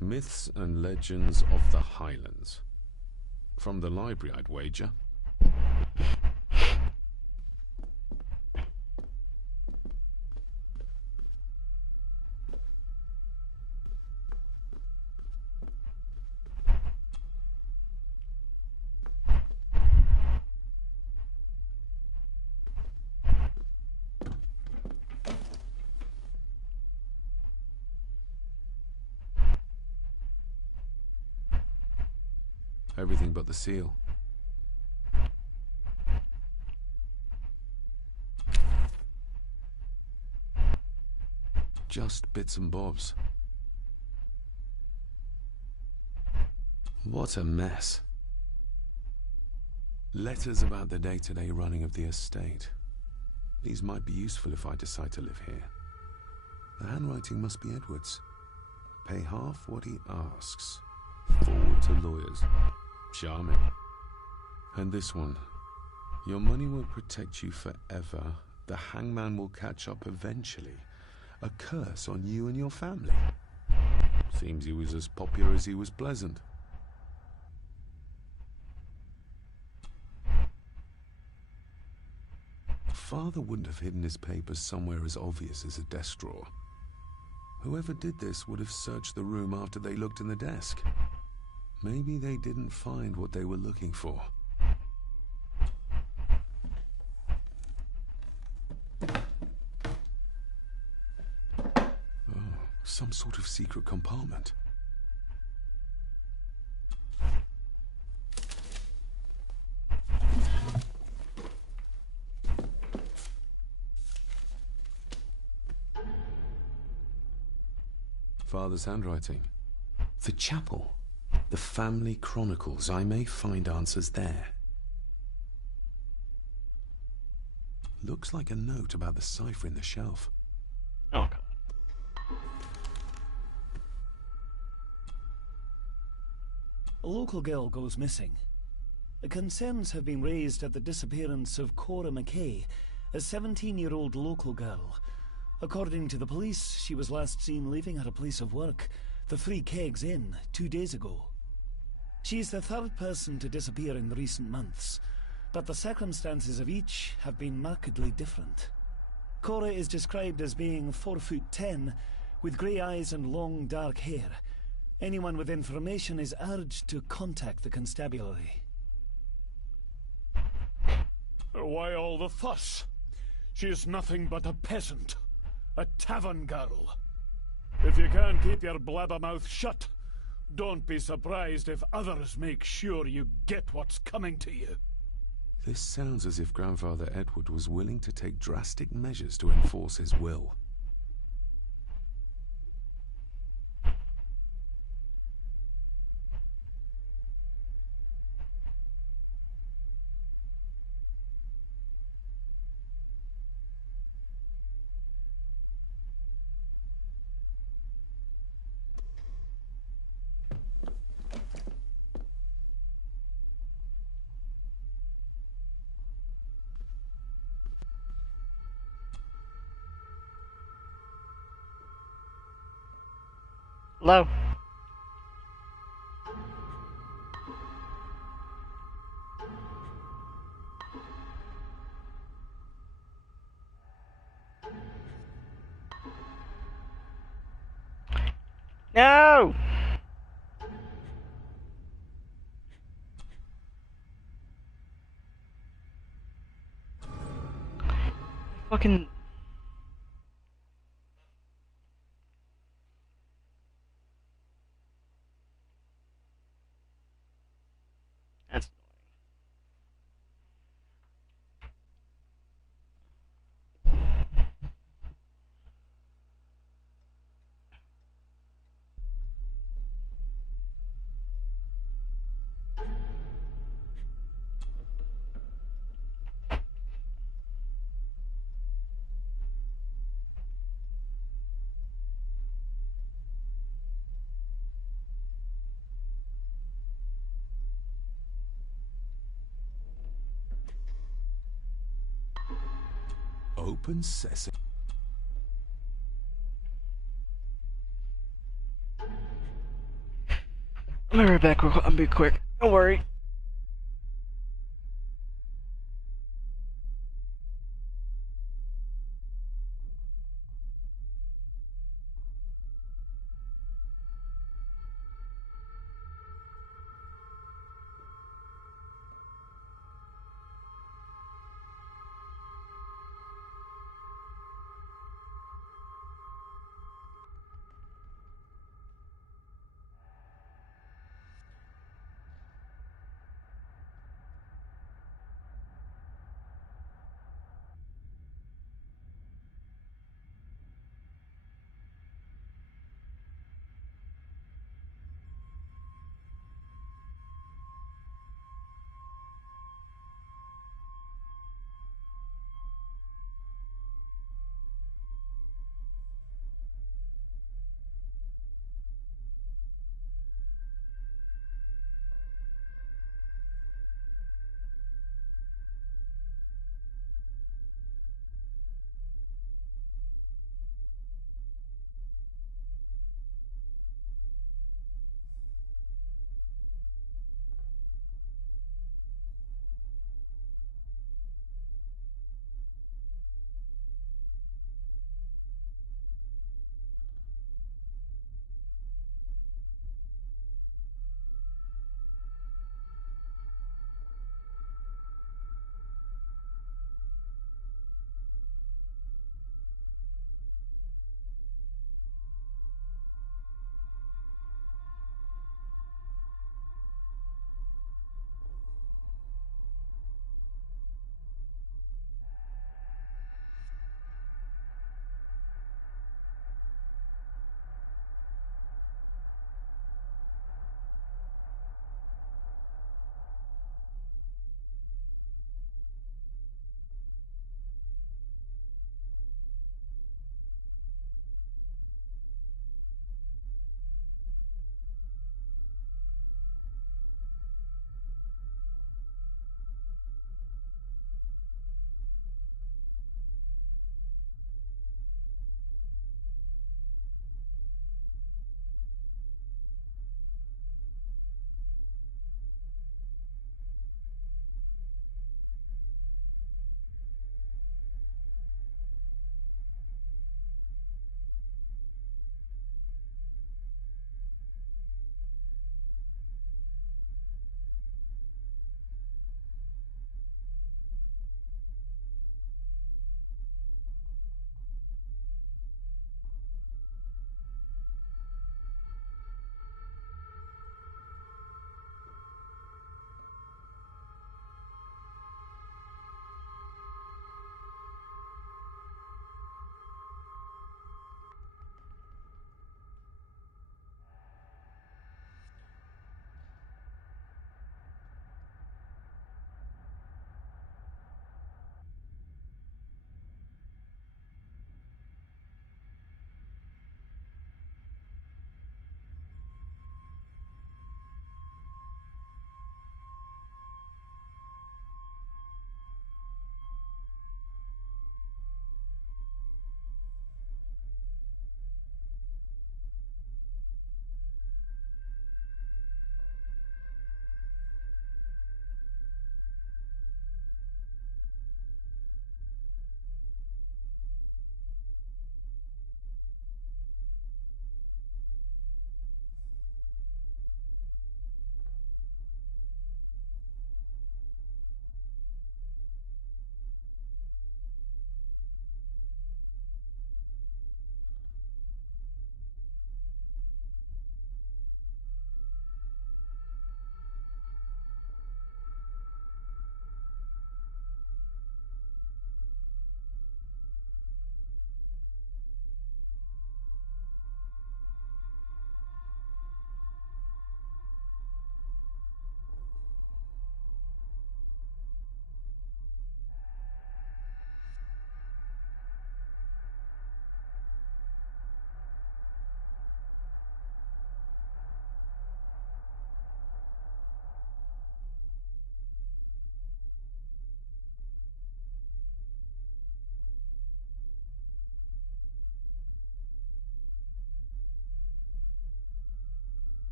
Myths and Legends of the Highlands. From the library, I'd wager. Everything but the seal. Just bits and bobs. What a mess. Letters about the day-to-day running of the estate. These might be useful if I decide to live here. The handwriting must be Edward's. Pay half what he asks. Forward to lawyers. Charming. And this one. Your money will protect you forever. The hangman will catch up eventually. A curse on you and your family. Seems he was as popular as he was pleasant. Father wouldn't have hidden his papers somewhere as obvious as a desk drawer. Whoever did this would have searched the room after they looked in the desk. Maybe they didn't find what they were looking for. Oh, some sort of secret compartment. Father's handwriting. The chapel. The family chronicles. I may find answers there. Looks like a note about the cipher in the shelf. Oh god. A local girl goes missing. Concerns have been raised at the disappearance of Cora McKay, a 17-year-old local girl. According to the police, she was last seen leaving her place of work, the Three Kegs Inn, 2 days ago. She is the third person to disappear in recent months, but the circumstances of each have been markedly different. Cora is described as being 4'10", with grey eyes and long dark hair. Anyone with information is urged to contact the constabulary. Why all the fuss? She is nothing but a peasant. A tavern girl. If you can't keep your blabbermouth shut, don't be surprised if others make sure you get what's coming to you. This sounds as if Grandfather Edward was willing to take drastic measures to enforce his will. Hello? No! Fucking... That's... Open sesame. I'll be right back. I'll be quick. Don't worry.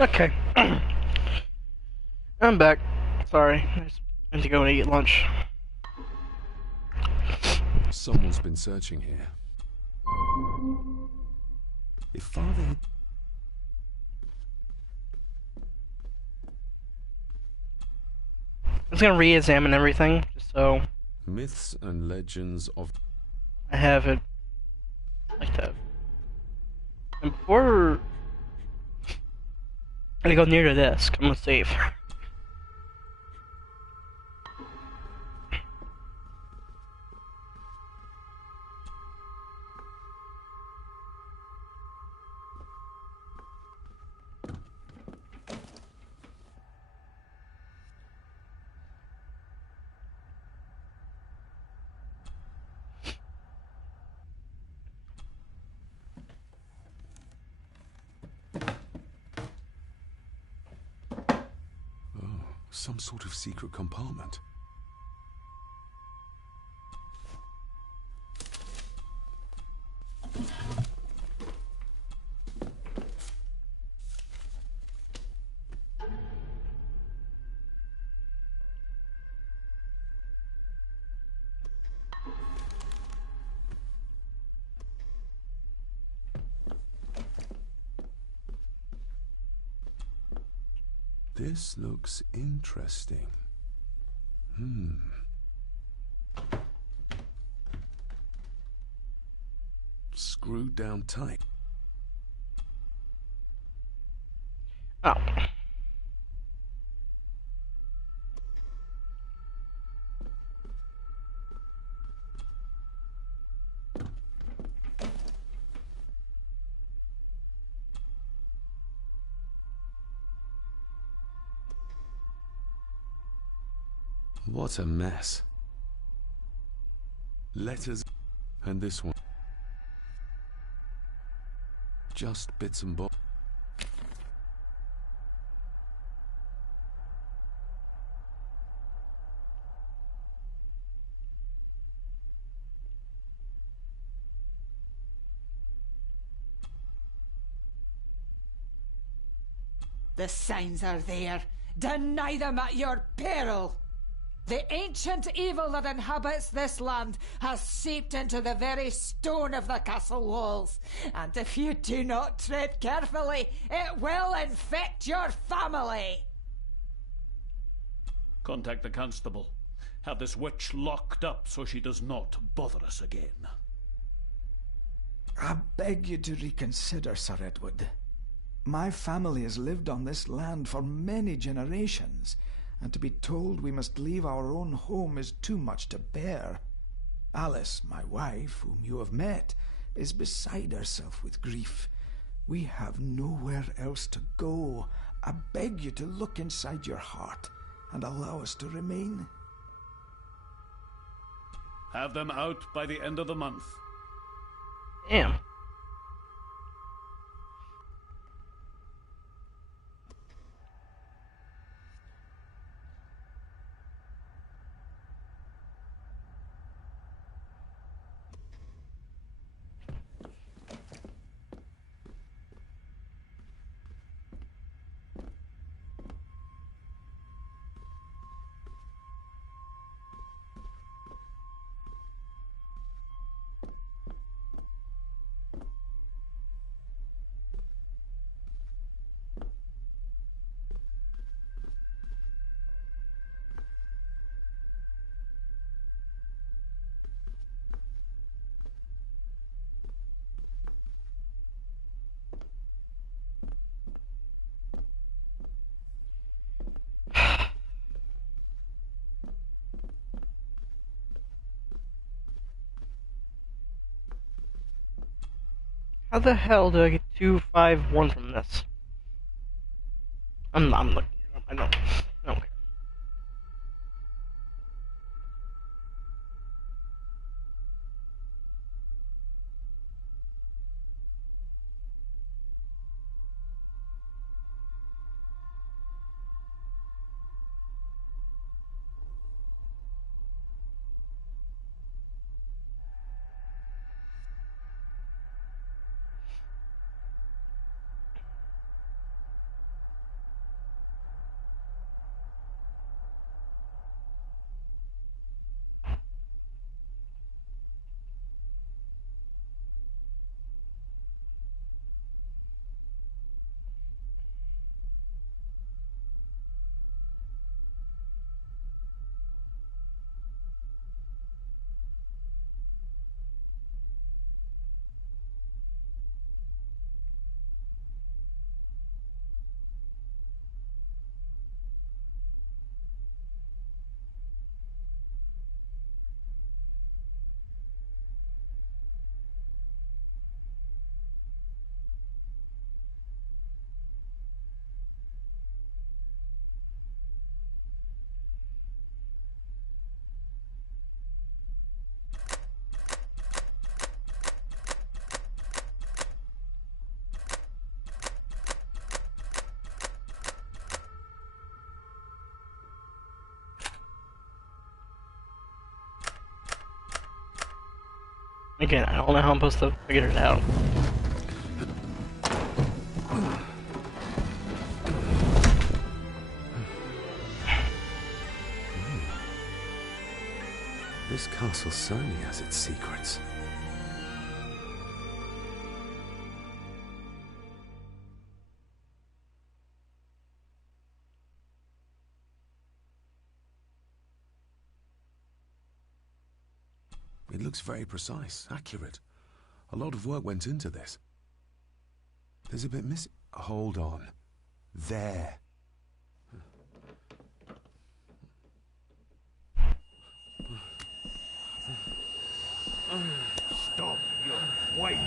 Okay. I'm back. Sorry. I just went to go and eat lunch. Someone's been searching here. If Father had... I'm just gonna re-examine everything, just so Myths and legends of... I have it like that. And before I go near the desk, I'm gonna save. Some sort of secret compartment. This looks interesting. Screwed down tight. Oh. What a mess. Letters and this one. Just bits and bobs. The signs are there. Deny them at your peril. The ancient evil that inhabits this land has seeped into the very stone of the castle walls, and if you do not tread carefully, it will infect your family. Contact the constable. Have this witch locked up so she does not bother us again. I beg you to reconsider, Sir Edward. My family has lived on this land for many generations, and to be told we must leave our own home is too much to bear. Alice, my wife, whom you have met, is beside herself with grief. We have nowhere else to go. I beg you to look inside your heart and allow us to remain. Have them out by the end of the month. Damn. How the hell do I get 251 from this? I'm looking it up. I don't care. Again, I don't know how I'm supposed to figure it out. This castle certainly has its secrets. It looks very precise, accurate. A lot of work went into this. There's a bit missing. Hold on. There. Stop your whining.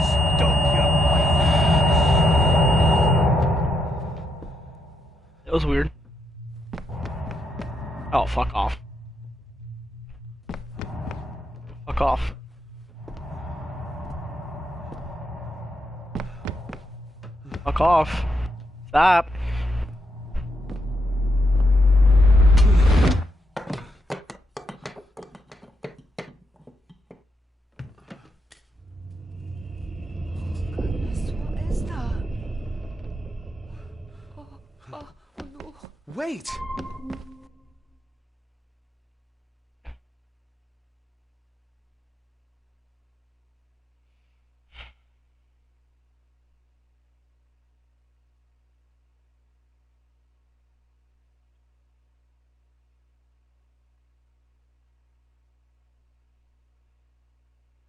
Stop your whining. That was weird. Oh, fuck off. Fuck off. Fuck off. Stop. Wait!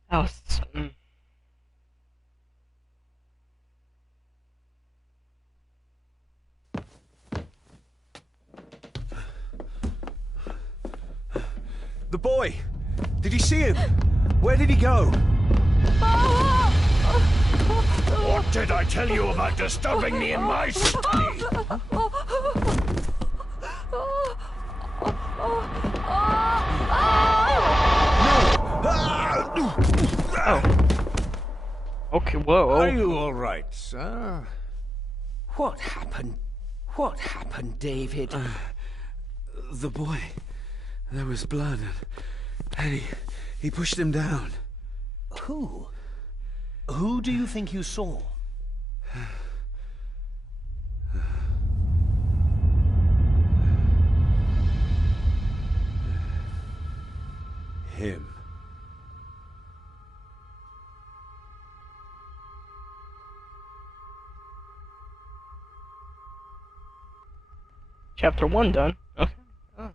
That was... The boy! Did you see him? Where did he go? What did I tell you about disturbing me in my study? Oh. Okay, whoa. Are you all right, sir? What happened? What happened, David? The boy. There was blood and he pushed him down. Who? Who do you think you saw? Him. Chapter 1 done. Okay. Oh.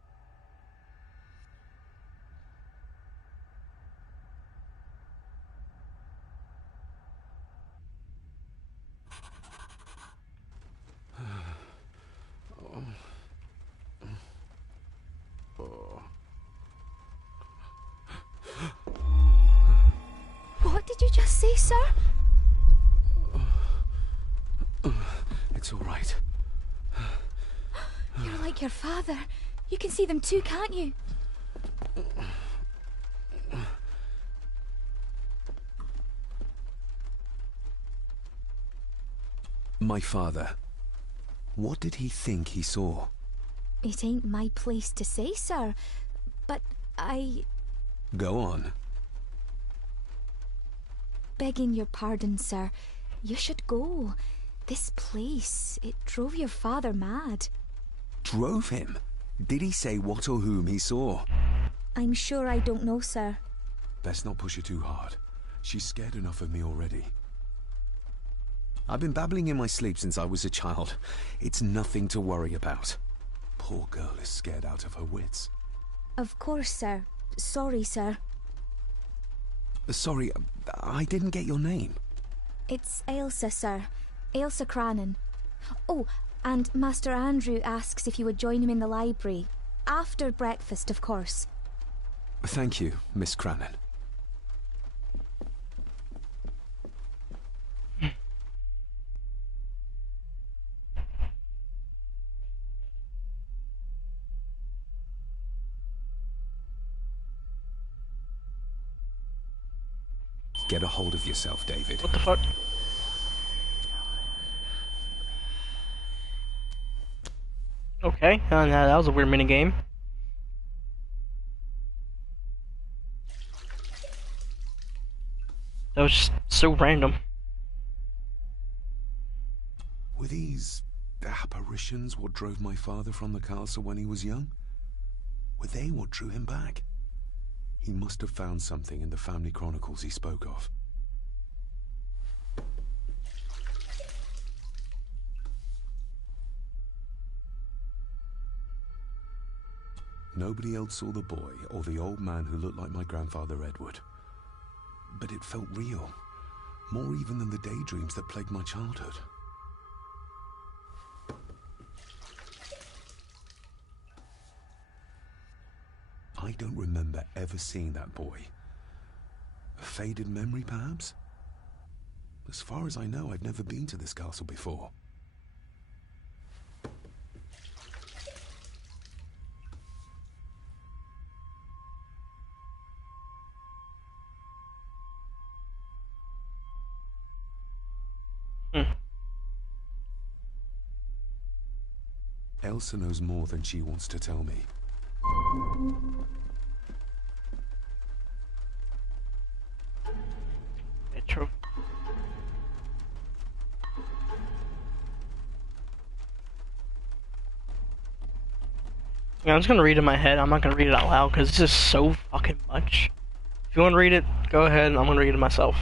What did you just say, sir? It's all right. You're like your father. You can see them too, can't you? My father. What did he think he saw? It ain't my place to say, sir. But Go on. begging your pardon, sir. You should go. This place, it drove your father mad. Drove him? Did he say what or whom he saw? I'm sure I don't know, sir. Best not push her too hard. She's scared enough of me already. I've been babbling in my sleep since I was a child. It's nothing to worry about. Poor girl is scared out of her wits. Of course, sir. Sorry, sir. Sorry, I didn't get your name. It's Ailsa, sir. Ailsa Crannan. Oh, and Master Andrew asks if you would join him in the library. After breakfast, of course. Thank you, Miss Crannan. Get a hold of yourself, David. What the fuck? Okay, that was a weird minigame. was just so random. Were these apparitions what drove my father from the castle when he was young? Were they what drew him back? He must have found something in the family chronicles he spoke of. Nobody else saw the boy or the old man who looked like my grandfather Edward. But it felt real, more even than the daydreams that plagued my childhood. I don't remember ever seeing that boy. A faded memory, perhaps? As far as I know, I'd never been to this castle before. Elsa knows more than she wants to tell me. True. Yeah, I'm just gonna read it in my head. I'm not gonna read it out loud because it's just so fucking much. If you want to read it, go ahead. I'm gonna read it myself.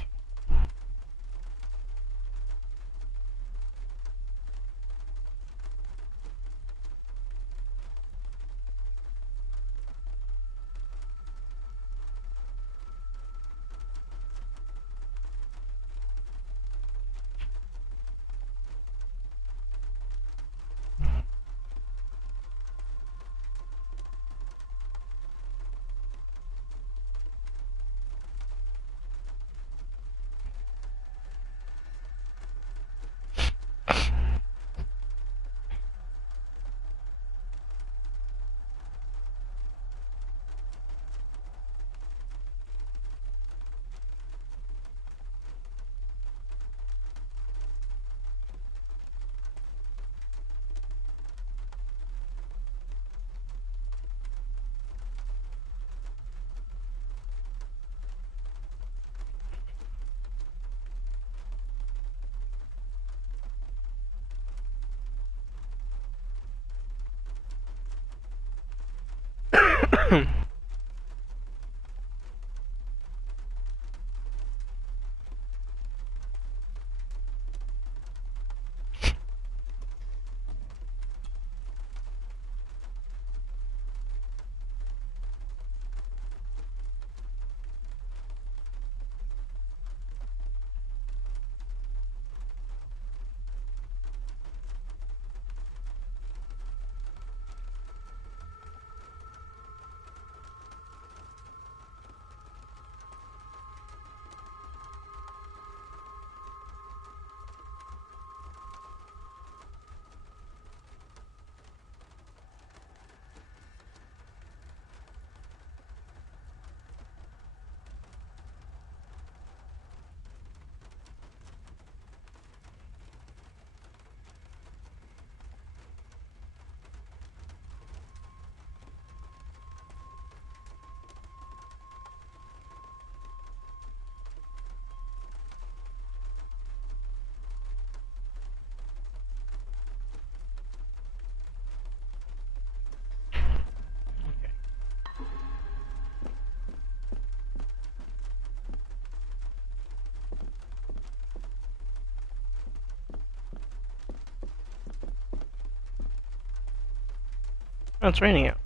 Oh, it's raining out.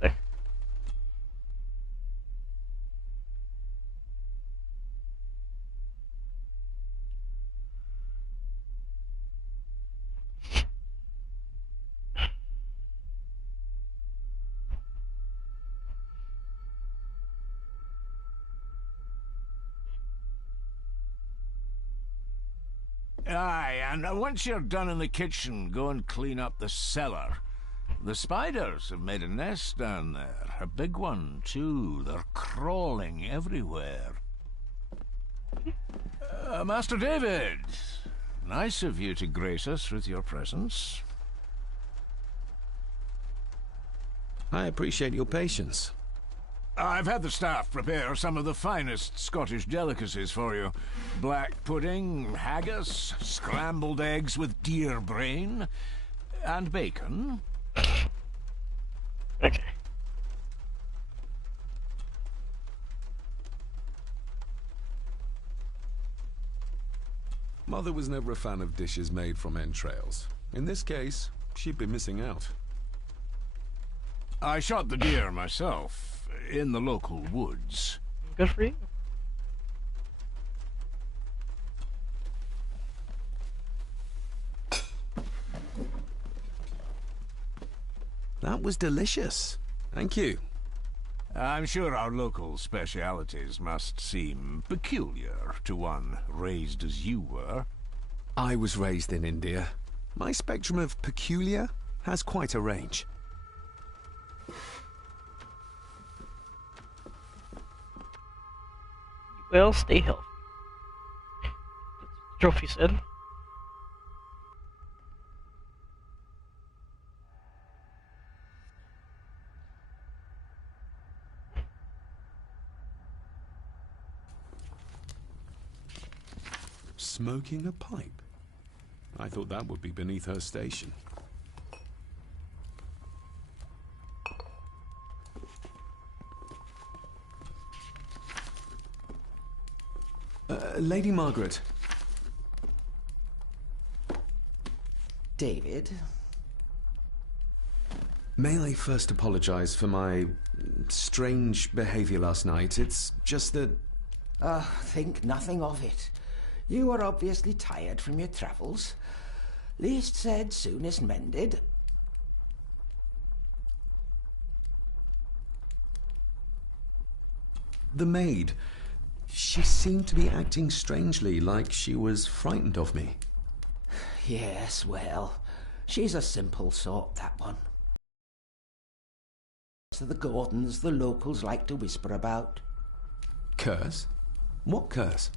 Sick. Aye, and once you're done in the kitchen, go and clean up the cellar. The spiders have made a nest down there. A big one, too. They're crawling everywhere. Master David, nice of you to grace us with your presence. I appreciate your patience. I've had the staff prepare some of the finest Scottish delicacies for you. Black pudding, haggis, scrambled eggs with deer brain, and bacon. Okay. Mother was never a fan of dishes made from entrails. In this case, she'd be missing out. I shot the deer myself, in the local woods. Good for you. That was delicious. Thank you. I'm sure our local specialities must seem peculiar to one raised as you were. I was raised in India. My spectrum of peculiar has quite a range. Well, stay healthy. That's what the trophy said. Smoking a pipe? I thought that would be beneath her station. Lady Margaret. David? May I first apologize for my strange behavior last night? It's just that... Think nothing of it. You were obviously tired from your travels. Least said, soonest mended. The maid. She seemed to be acting strangely, like she was frightened of me. Yes, well, she's a simple sort, that one. So the Gordons, the locals like to whisper about. Curse? What curse?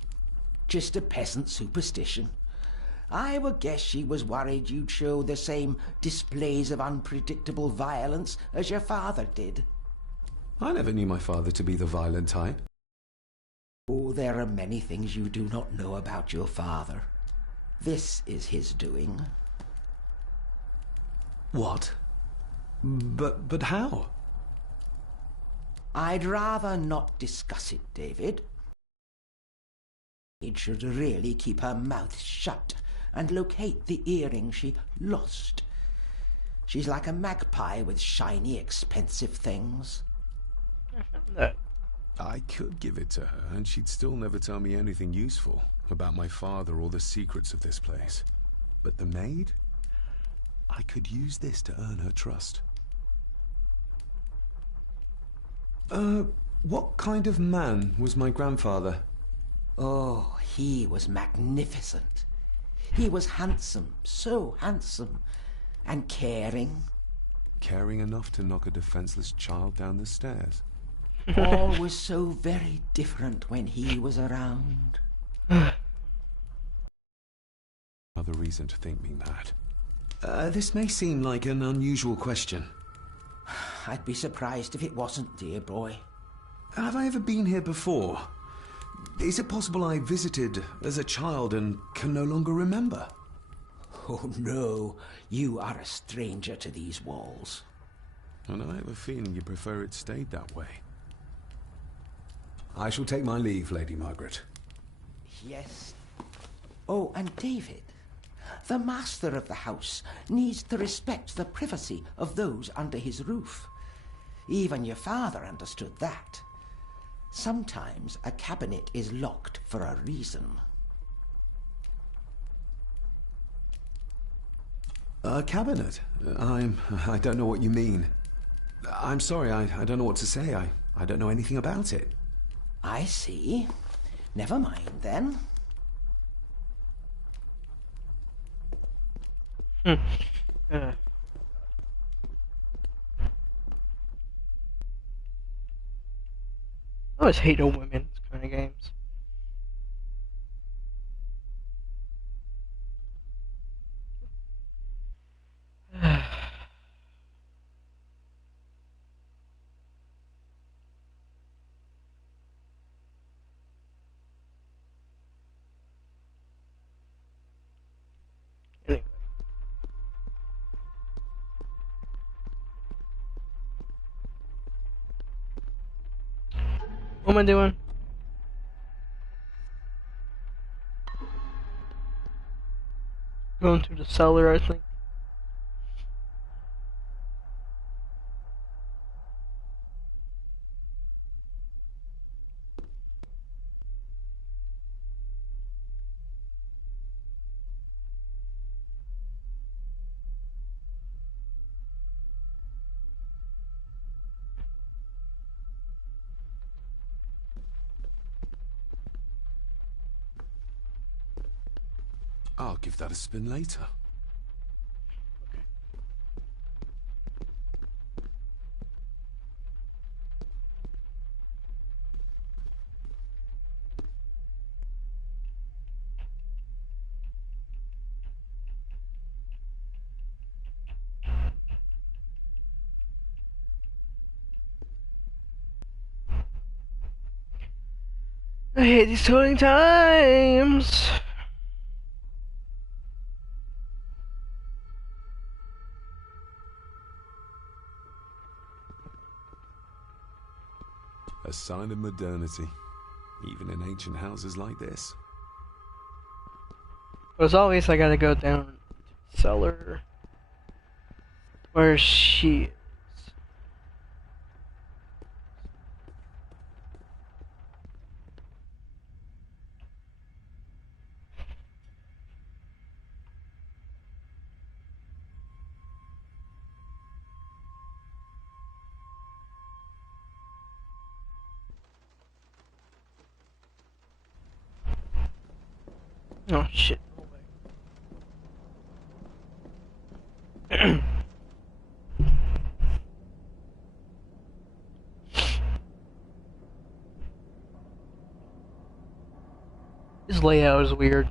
Just a peasant superstition. I would guess she was worried you'd show the same displays of unpredictable violence as your father did. I never knew my father to be the violent type. Oh, there are many things you do not know about your father. This is his doing. What? But how? I'd rather not discuss it, David. It should really keep her mouth shut and locate the earring she lost. She's like a magpie with shiny, expensive things. I found that. I could give it to her, and she'd still never tell me anything useful about my father or the secrets of this place. But the maid? I could use this to earn her trust. What kind of man was my grandfather? Oh, he was magnificent. He was handsome, so handsome, and caring. Caring enough to knock a defenseless child down the stairs. All was so very different when he was around. Another reason to think me mad. This may seem like an unusual question. I'd be surprised if it wasn't, dear boy. Have I ever been here before? Is it possible I visited as a child and can no longer remember? Oh, no. You are a stranger to these walls. And I have a feeling you prefer it stayed that way. I shall take my leave, Lady Margaret. Yes. Oh, and David, the master of the house needs to respect the privacy of those under his roof. Even your father understood that. Sometimes a cabinet is locked for a reason. A cabinet? I don't know what you mean. I'm sorry, I don't know what to say. I don't know anything about it. I see. Never mind, then. I always hate on women in this kind of games. What am I doing? Going to the cellar, I think. I'll give that a spin later. I hate these toiling times. A sign of modernity, even in ancient houses like this. But as always, I gotta go down to the cellar. Where she is. Oh shit. This layout is weird.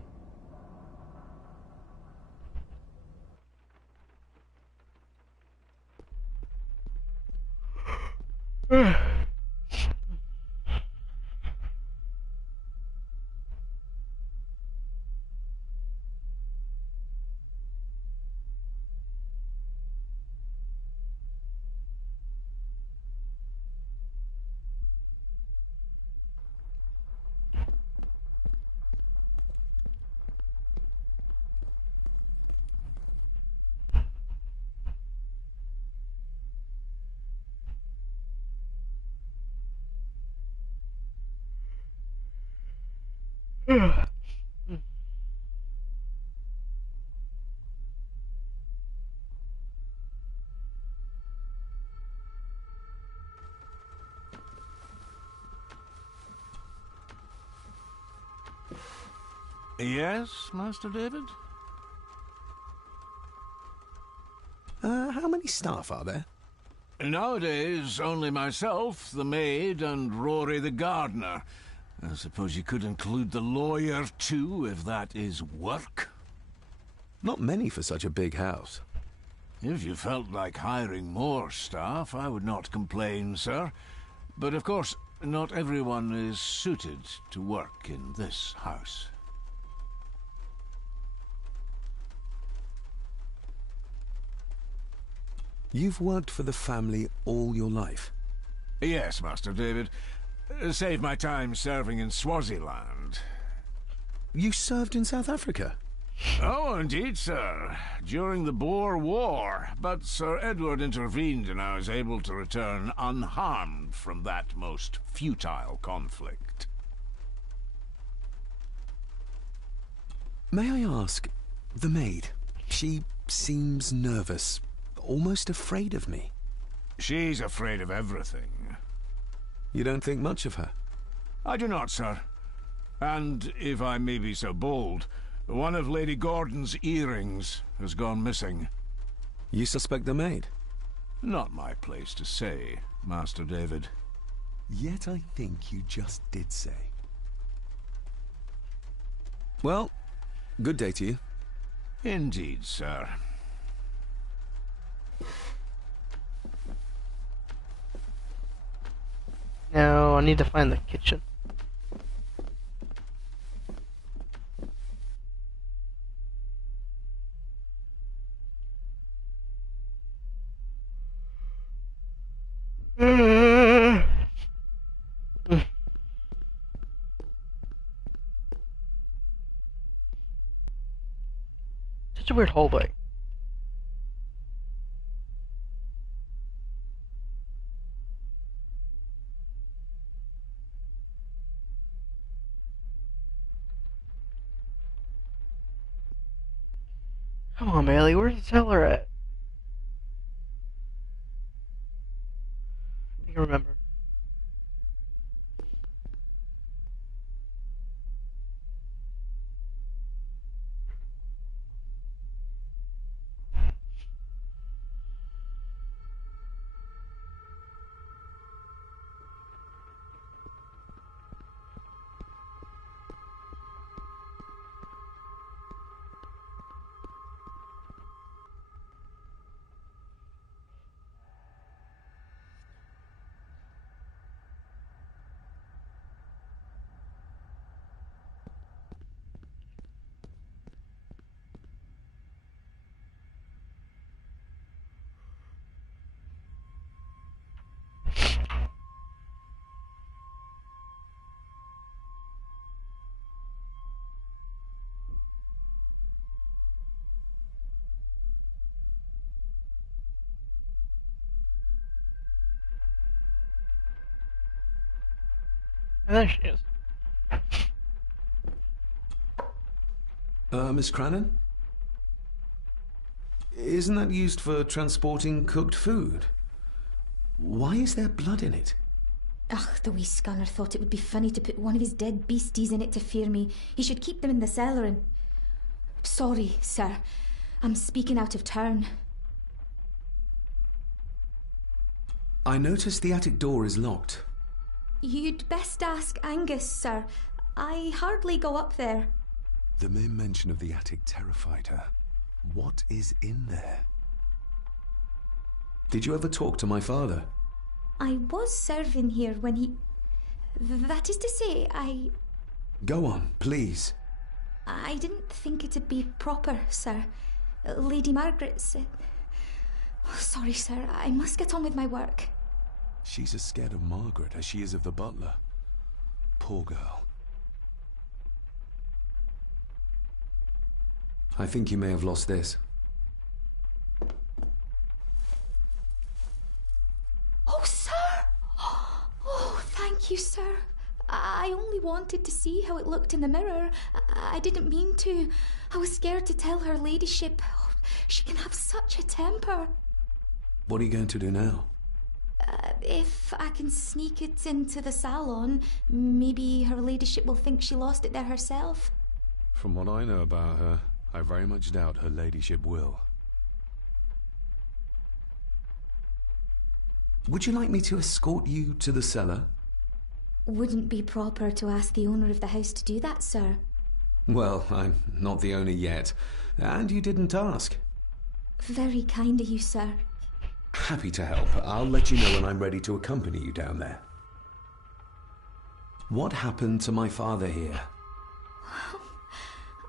Yes, Master David? How many staff are there? Nowadays, only myself, the maid, and Rory the gardener. I suppose you could include the lawyer, too, if that is work? Not many for such a big house. If you felt like hiring more staff, I would not complain, sir. But of course, not everyone is suited to work in this house. You've worked for the family all your life? Yes, Master David. Save my time serving in Swaziland. You served in South Africa? Oh, indeed, sir. During the Boer War. But Sir Edward intervened and I was able to return unharmed from that most futile conflict. May I ask, the maid, she seems nervous, almost afraid of me. She's afraid of everything. You don't think much of her? I do not, sir. And, if I may be so bold, one of Lady Gordon's earrings has gone missing. You suspect the maid? Not my place to say, Master David. Yet I think you just did say. Well, good day to you. Indeed, sir. Now I need to find the kitchen. such a weird hallway. Come on, Bailey, where's the cellar at? I can remember. And there she is. Miss Crannan? Isn't that used for transporting cooked food? Why is there blood in it? Ugh, the wee scunner thought it would be funny to put one of his dead beasties in it to fear me. He should keep them in the cellar and... Sorry, sir. I'm speaking out of turn. I noticed the attic door is locked. You'd best ask Angus, sir. I hardly go up there. The mere mention of the attic terrified her. What is in there? Did you ever talk to my father? I was serving here when he... That is to say, Go on, please. I didn't think it'd be proper, sir. Lady Margaret said... Oh, sorry, sir. I must get on with my work. She's as scared of Margaret as she is of the butler. Poor girl. I think you may have lost this. Oh, sir! Oh, thank you, sir. I only wanted to see how it looked in the mirror. I didn't mean to. I was scared to tell her ladyship. Oh, she can have such a temper. What are you going to do now? If I can sneak it into the salon, maybe her ladyship will think she lost it there herself. From what I know about her, I very much doubt her ladyship will. Would you like me to escort you to the cellar? Wouldn't be proper to ask the owner of the house to do that, sir. Well, I'm not the owner yet, and you didn't ask. Very kind of you, sir. Happy to help. I'll let you know when I'm ready to accompany you down there. What happened to my father here?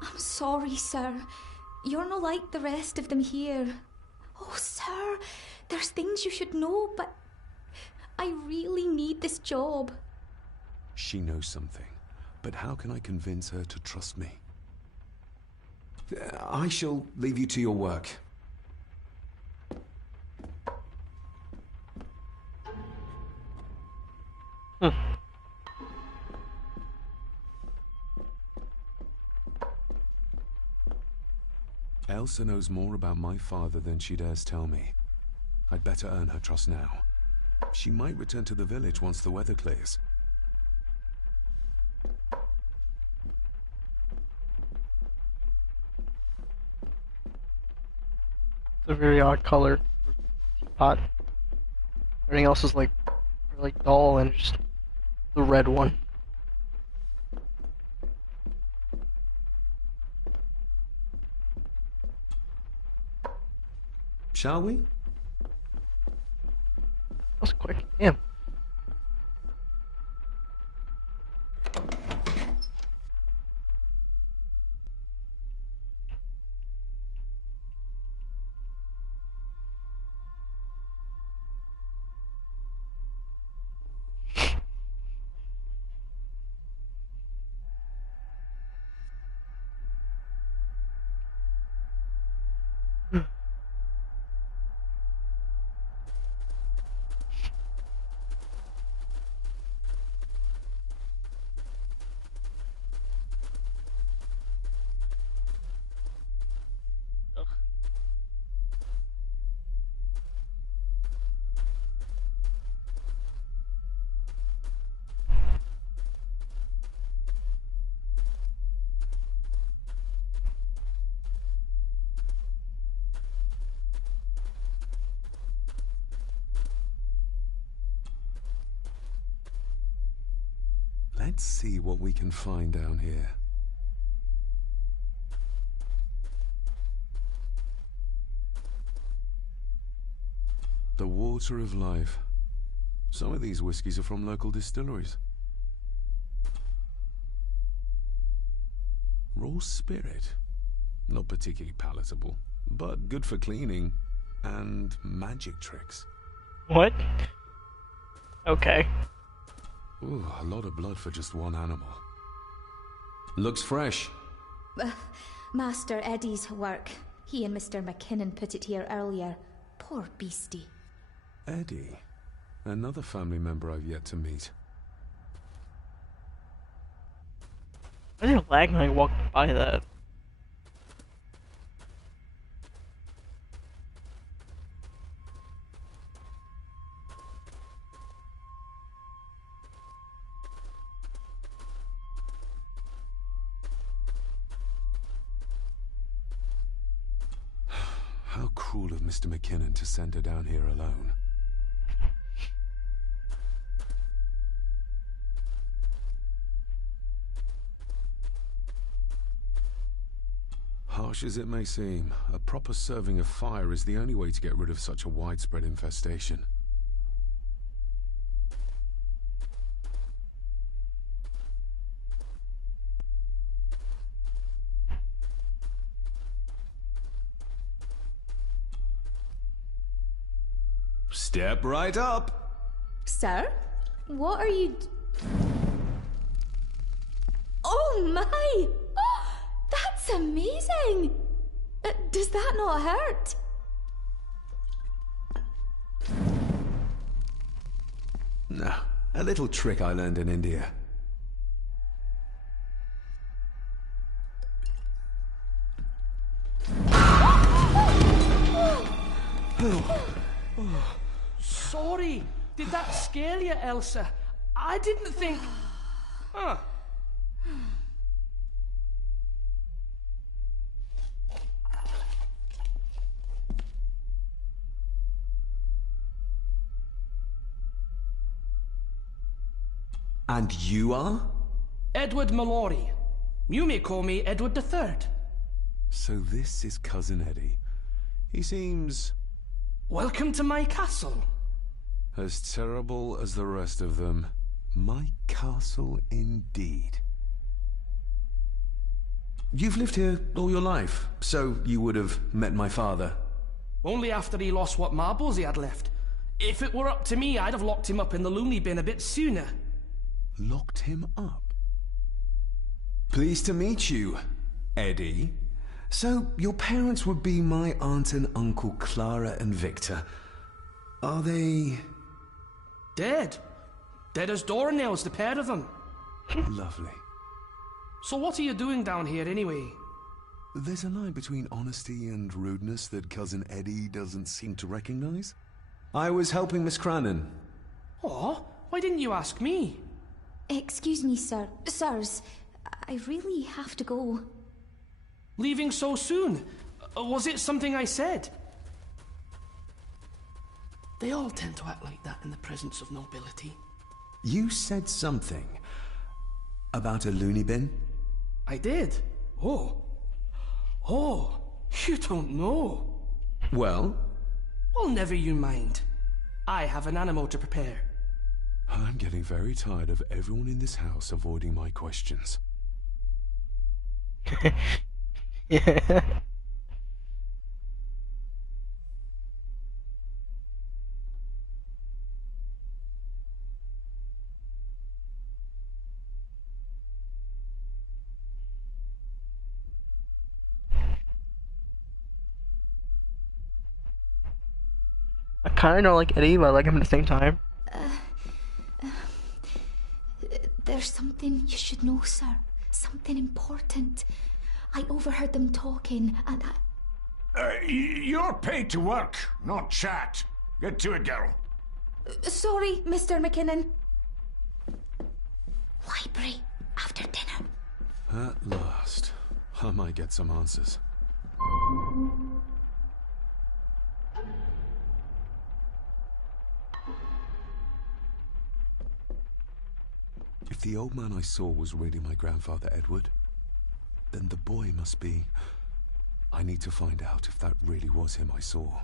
I'm sorry, sir. You're not like the rest of them here. Oh, sir, there's things you should know, but I really need this job. She knows something, but how can I convince her to trust me? I shall leave you to your work. Elsa knows more about my father than she dares tell me. I'd better earn her trust now. She might return to the village once the weather clears. It's a very odd color pot. Everything else is like really dull and just the red one. Shall we? That was quick. Damn. Let's see what we can find down here. The water of life. Some of these whiskies are from local distilleries. Raw spirit. Not particularly palatable, but good for cleaning and magic tricks. What? Okay. Ooh, a lot of blood for just one animal. Looks fresh. Master Eddie's work. He and Mr. McKinnon put it here earlier. Poor beastie. Eddie. Another family member I've yet to meet. I didn't lag when I walked by that. How cruel of Mr. McKinnon to send her down here alone. Harsh as it may seem, a proper serving of fire is the only way to get rid of such a widespread infestation. Step right up! Sir? What are you... Oh my! Oh, that's amazing! Does that not hurt? No, a little trick I learned in India. Sorry, did that scare you, Elsa? I didn't think... Huh. And you are? Edward Mallory. You may call me Edward III. So this is Cousin Eddie. He seems... Welcome to my castle. as terrible as the rest of them. My castle indeed. You've lived here all your life, so you would have met my father. Only after he lost what marbles he had left. If it were up to me, I'd have locked him up in the loony bin a bit sooner. Locked him up? Pleased to meet you, Eddie. So, your parents would be my aunt and uncle Clara and Victor. Are they... Dead. Dead as doornails, the pair of them. Lovely. So what are you doing down here anyway? There's a line between honesty and rudeness that Cousin Eddie doesn't seem to recognize. I was helping Miss Crannan. Oh, why didn't you ask me? Excuse me, sir. Sirs, I really have to go. Leaving so soon? Was it something I said? They all tend to act like that in the presence of nobility. You said something about a loony bin? I did. Oh, you don't know. Well? Well, never you mind. I have an animal to prepare. I'm getting very tired of everyone in this house avoiding my questions. Yeah. I kind of don't like Eddie, but I like him at the same time. There's something you should know, sir. Something important. I overheard them talking, and You're paid to work, not chat. Get to it, girl. Sorry, Mr. McKinnon. Library, after dinner. At last. I might get some answers. If If the old man I saw was really my grandfather Edward, then the boy must be... I need to find out if that really was him I saw.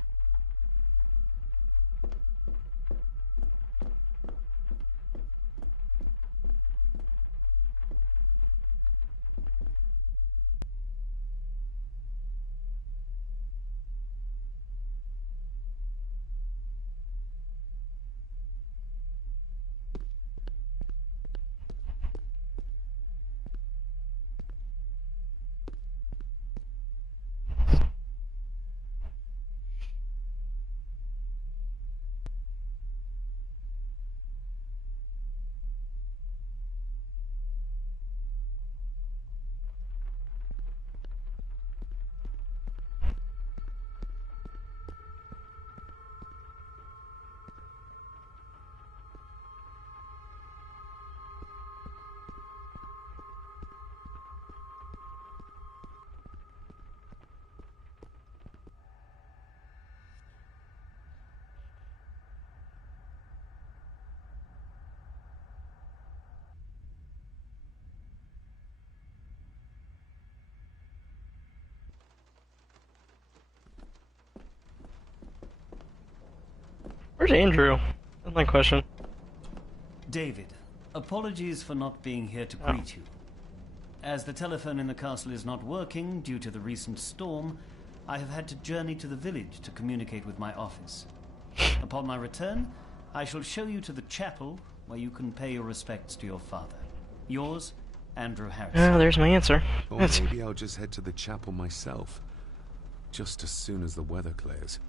Where's Andrew? That's my question. David, apologies for not being here to greet you. As the telephone in the castle is not working due to the recent storm, I have had to journey to the village to communicate with my office. Upon my return, I shall show you to the chapel where you can pay your respects to your father. Yours, Andrew Harrison. Oh, there's my answer. Or maybe I'll just head to the chapel myself, just as soon as the weather clears.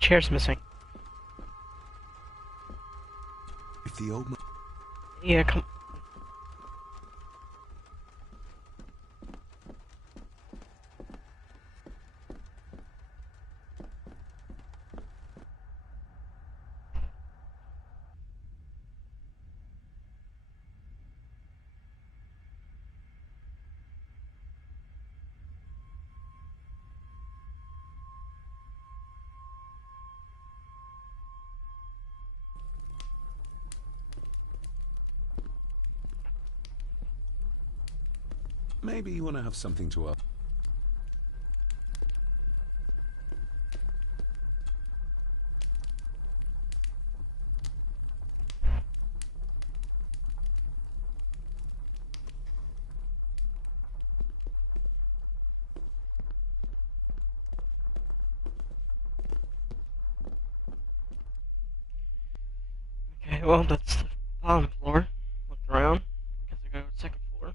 Chair's missing. If the old man... Yeah, come... Maybe you want to have something to ask. Okay, well, that's the bottom floor. Look around. I guess I go to the second floor.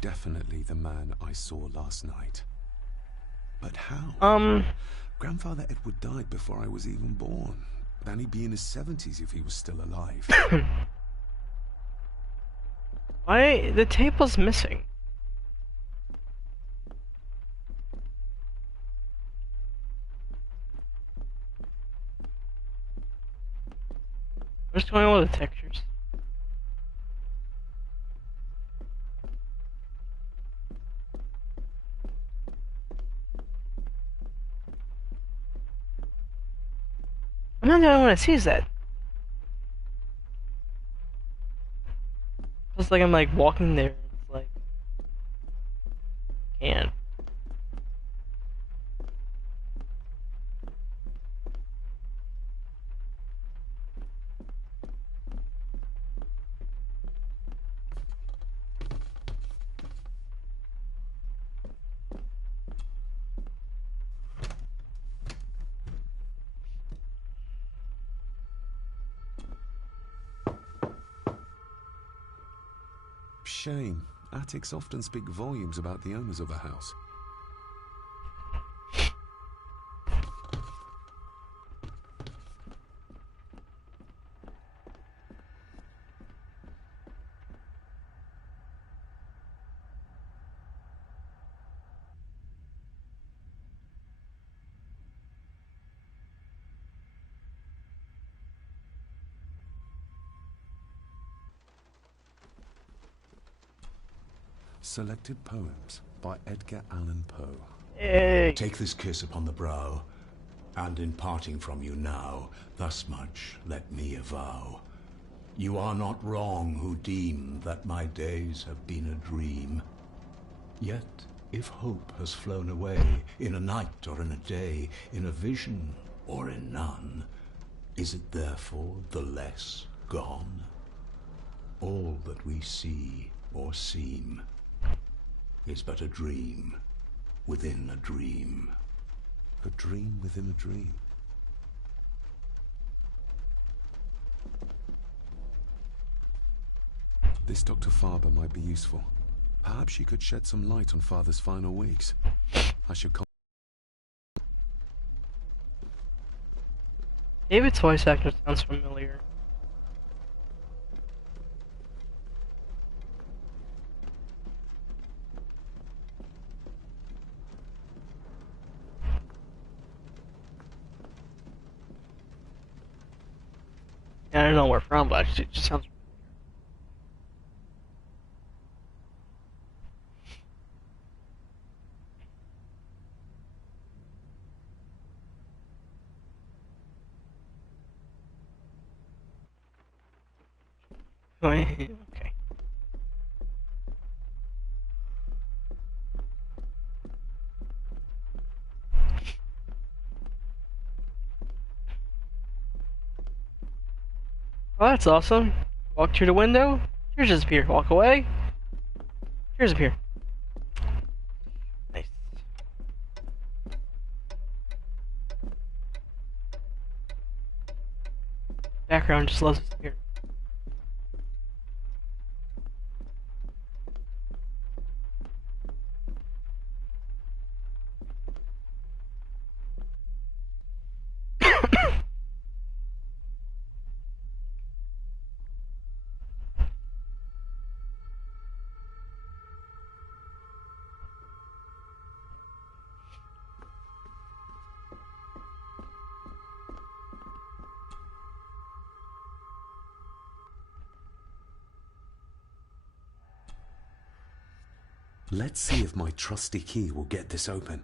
Definitely the man I saw last night. But how? Grandfather Edward died before I was even born. And he'd be in his 70s if he was still alive. Why? The table's missing. going on with the textures? I'm not the only one that sees that. It's like I'm like walking there. It's like can't. Shame. Attics often speak volumes about the owners of a house. Selected Poems by Edgar Allan Poe. Hey. Take this kiss upon the brow, and in parting from you now, thus much let me avow. You are not wrong who deem that my days have been a dream. Yet, if hope has flown away, in a night or in a day, in a vision or in none, is it therefore the less gone? All that we see or seem is but a dream within a dream. A dream within a dream. This Dr. Farber might be useful. Perhaps she could shed some light on Father's final weeks. I should David's voice actor sounds familiar. I don't know where from, but it just sounds. Okay. Oh, that's awesome. Walk through the window. Here's disappear. Walk away. Here's disappear. Nice. Background just loves disappear. Let's see if my trusty key will get this open.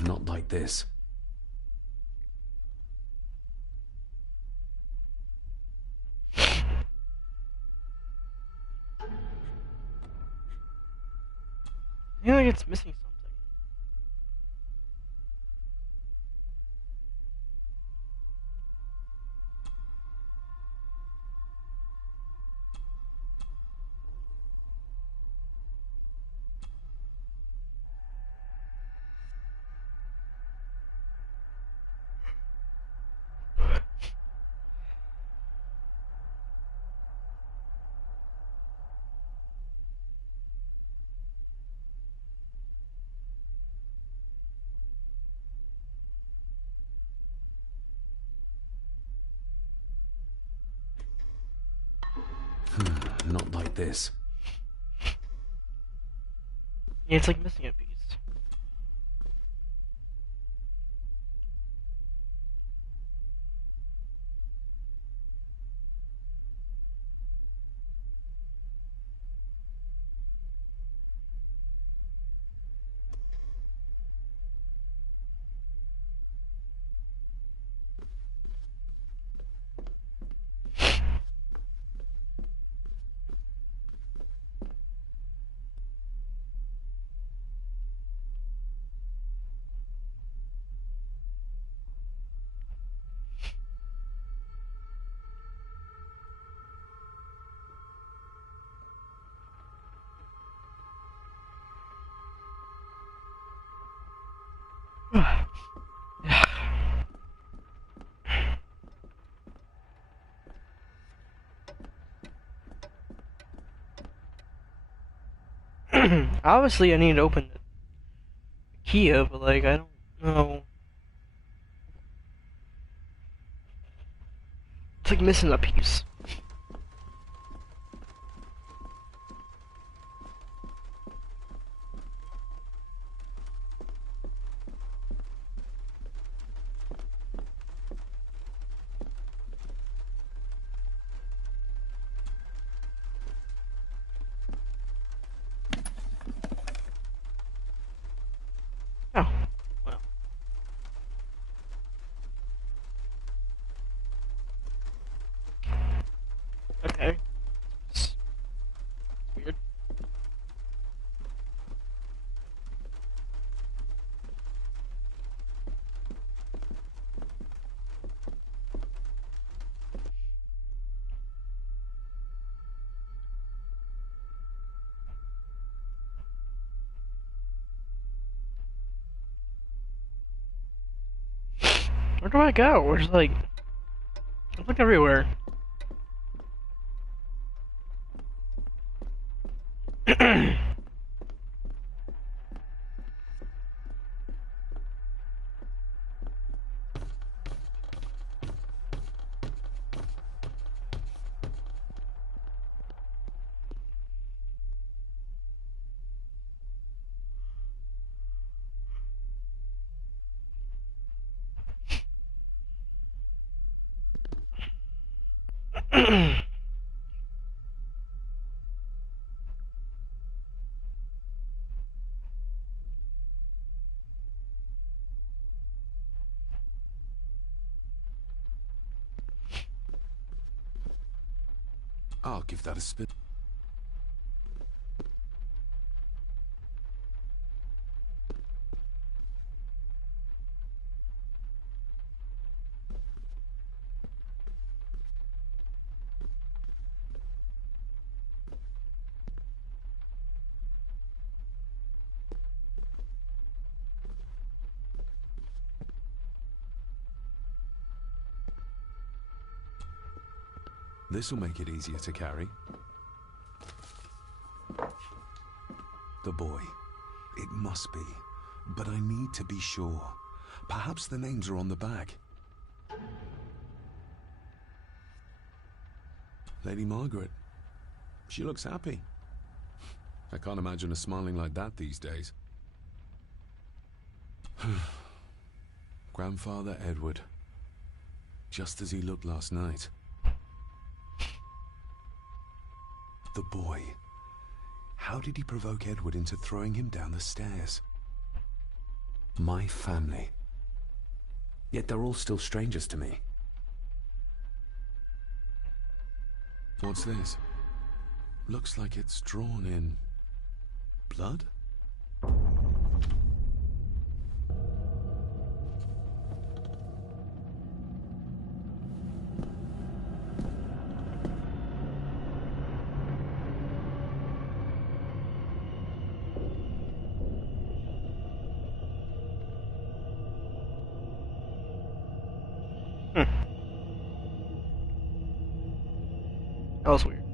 Not like this. I feel like it's missing something. Not like this. Yeah, it's like missing a piece. Obviously, I need to open the Kia, but like, I don't know. It's like missing a piece. Oh, well. Okay. It's weird. Where do I go? There's like, I look everywhere. I'll give that a spin. This'll make it easier to carry. The boy. It must be. But I need to be sure. Perhaps the names are on the bag. Lady Margaret. She looks happy. I can't imagine her smiling like that these days. Grandfather Edward. Just as he looked last night. The boy. How did he provoke Edward into throwing him down the stairs? My family. Yet they're all still strangers to me. What's this? Looks like it's drawn in blood? That was weird.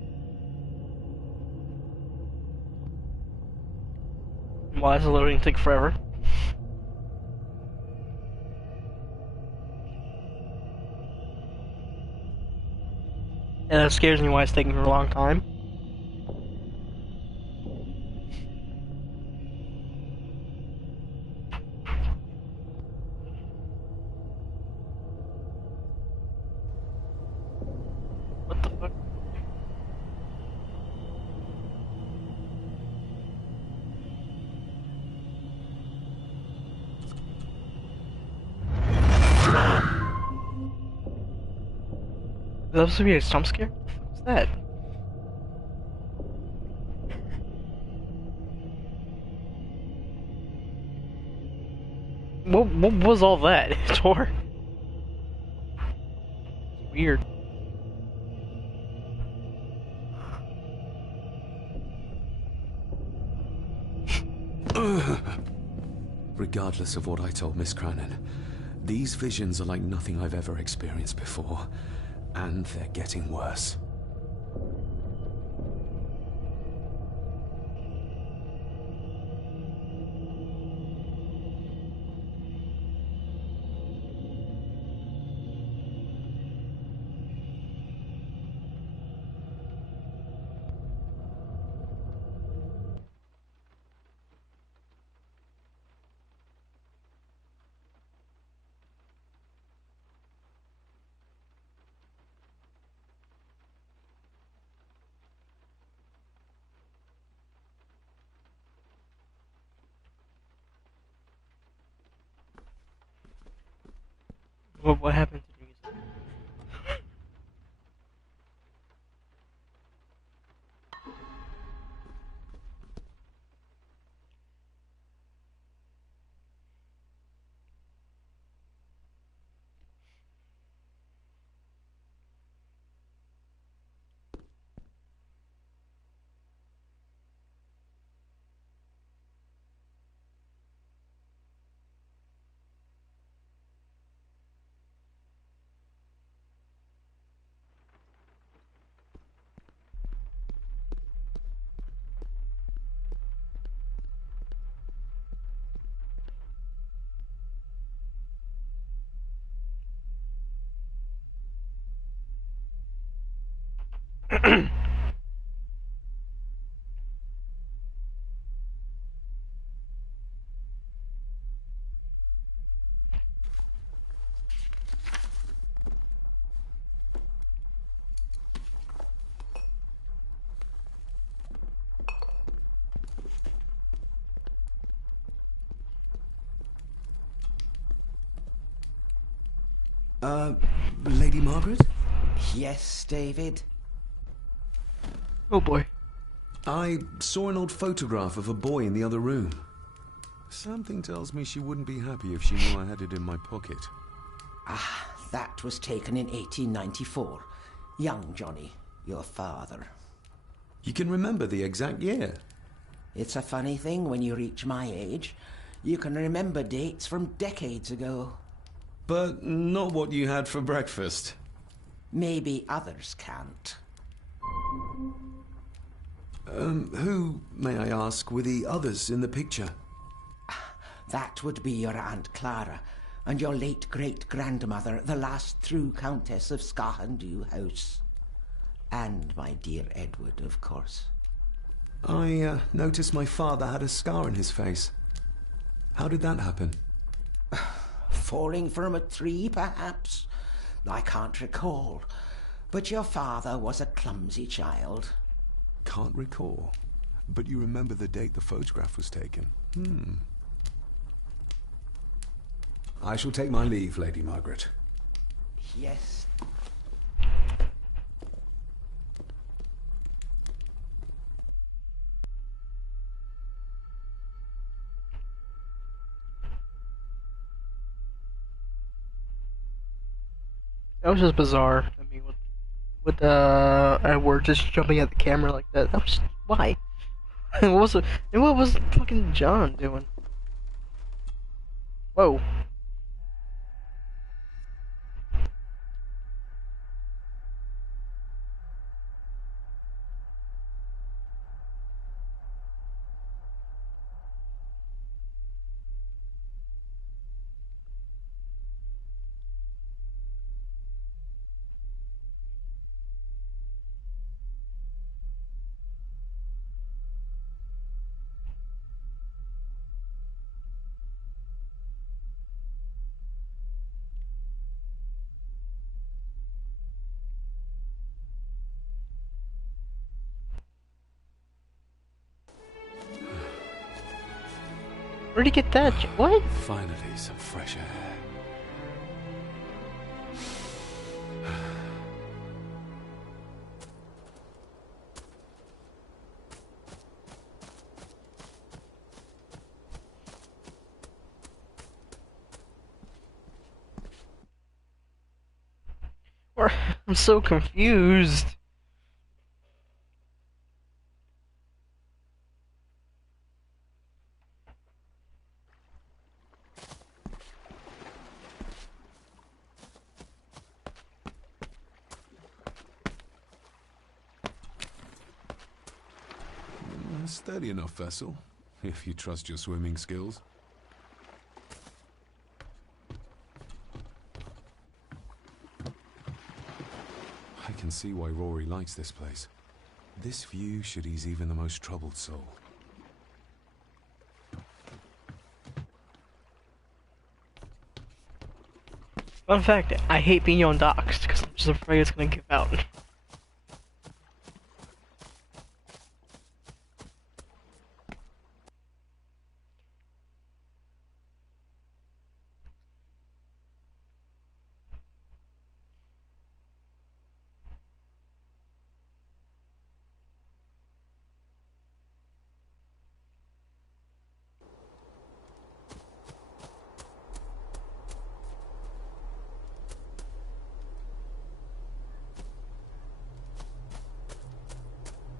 Why is the loading take forever? And that scares me why it's taking for a long time. supposed to be a jump scare? What's that? What was all that? Tor? Weird. Regardless of what I told Miss Cranon, these visions are like nothing I've ever experienced before, and they're getting worse. What happened to music? Lady Margaret? Yes, David? Oh boy. I saw an old photograph of a boy in the other room. Something tells me she wouldn't be happy if she knew I had it in my pocket. Ah, that was taken in 1894. Young Johnny, your father. You can remember the exact year? It's a funny thing when you reach my age. You can remember dates from decades ago. But not what you had for breakfast. Maybe others can't. Who, may I ask, were the others in the picture? That would be your Aunt Clara and your late great-grandmother, the last true Countess of Scahandew House. And my dear Edward, of course. I noticed my father had a scar on his face. How did that happen? Falling from a tree, perhaps? I can't recall. But your father was a clumsy child. Can't recall. But you remember the date the photograph was taken. I shall take my leave, Lady Margaret. Yes. That was just bizarre. I mean, with Edward just jumping at the camera like that. That was why. And what was fucking John doing? Whoa. Where'd he get that? What? Finally, some fresh air. I'm so confused. A steady enough vessel, if you trust your swimming skills. I can see why Rory likes this place. This view should ease even the most troubled soul. Fun fact, I hate being on docks because I'm just afraid it's gonna give out.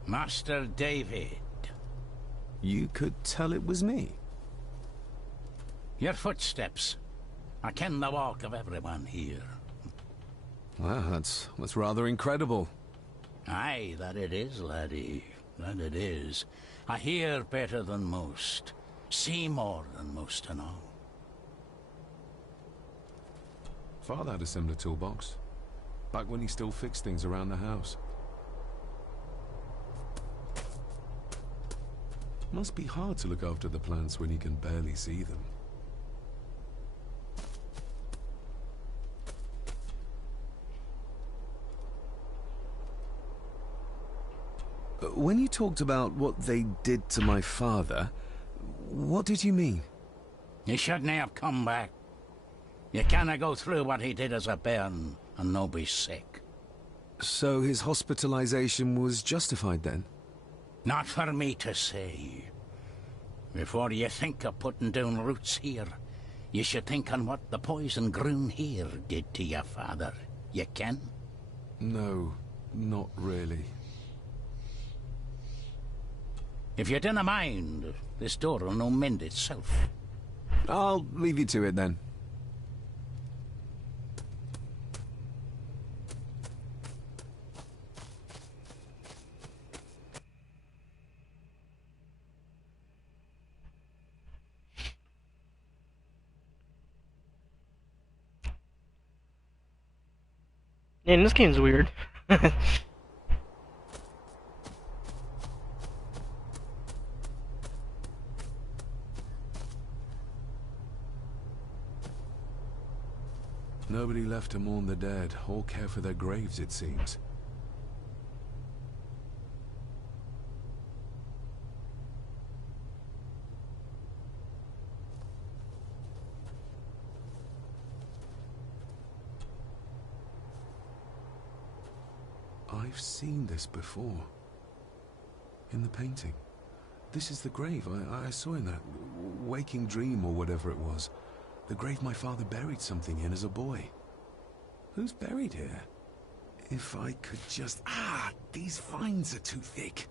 Master David. You could tell it was me. Your footsteps. I ken the walk of everyone here. Well, that's rather incredible. Aye, that it is, laddie. That it is. I hear better than most. See more than most and all. Father had a similar toolbox. Back when he still fixed things around the house. Must be hard to look after the plants when you can barely see them. When you talked about what they did to my father, what did you mean? You shouldn't have come back. You canna go through what he did as a bairn and no be sick. So his hospitalization was justified then? Not for me to say. Before you think of putting down roots here, you should think on what the poison grown here did to your father. You can? No, not really. If you dinna mind, this door will no mend itself. I'll leave you to it then. Man, this game's weird. Nobody left to mourn the dead, or care for their graves, it seems. I've seen this before. In the painting. This is the grave I saw in that waking dream or whatever it was. The grave my father buried something in as a boy. Who's buried here? If I could just... Ah! These vines are too thick.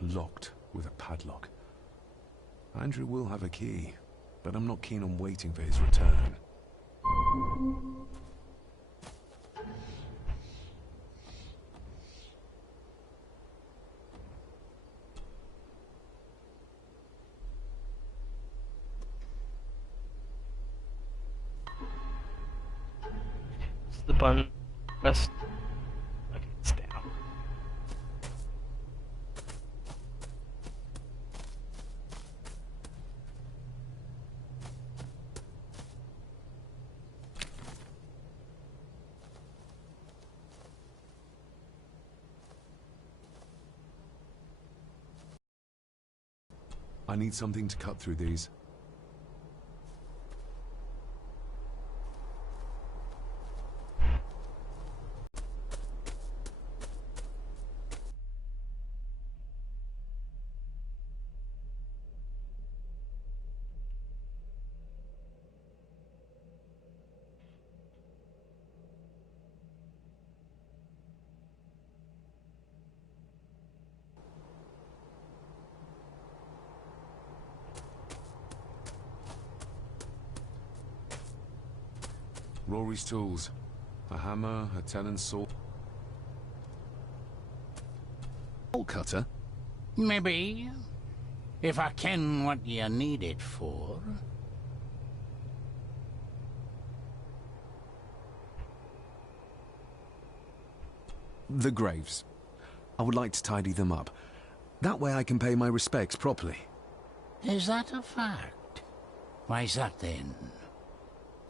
Locked with a padlock. Andrew will have a key, but I'm not keen on waiting for his return. It's the button. Press. Okay, it's down. I need something to cut through these. Rory's tools. A hammer, a tenon's saw. Bolt cutter? Maybe. If I ken what you need it for. The graves. I would like to tidy them up. That way I can pay my respects properly. Is that a fact? Why's that then?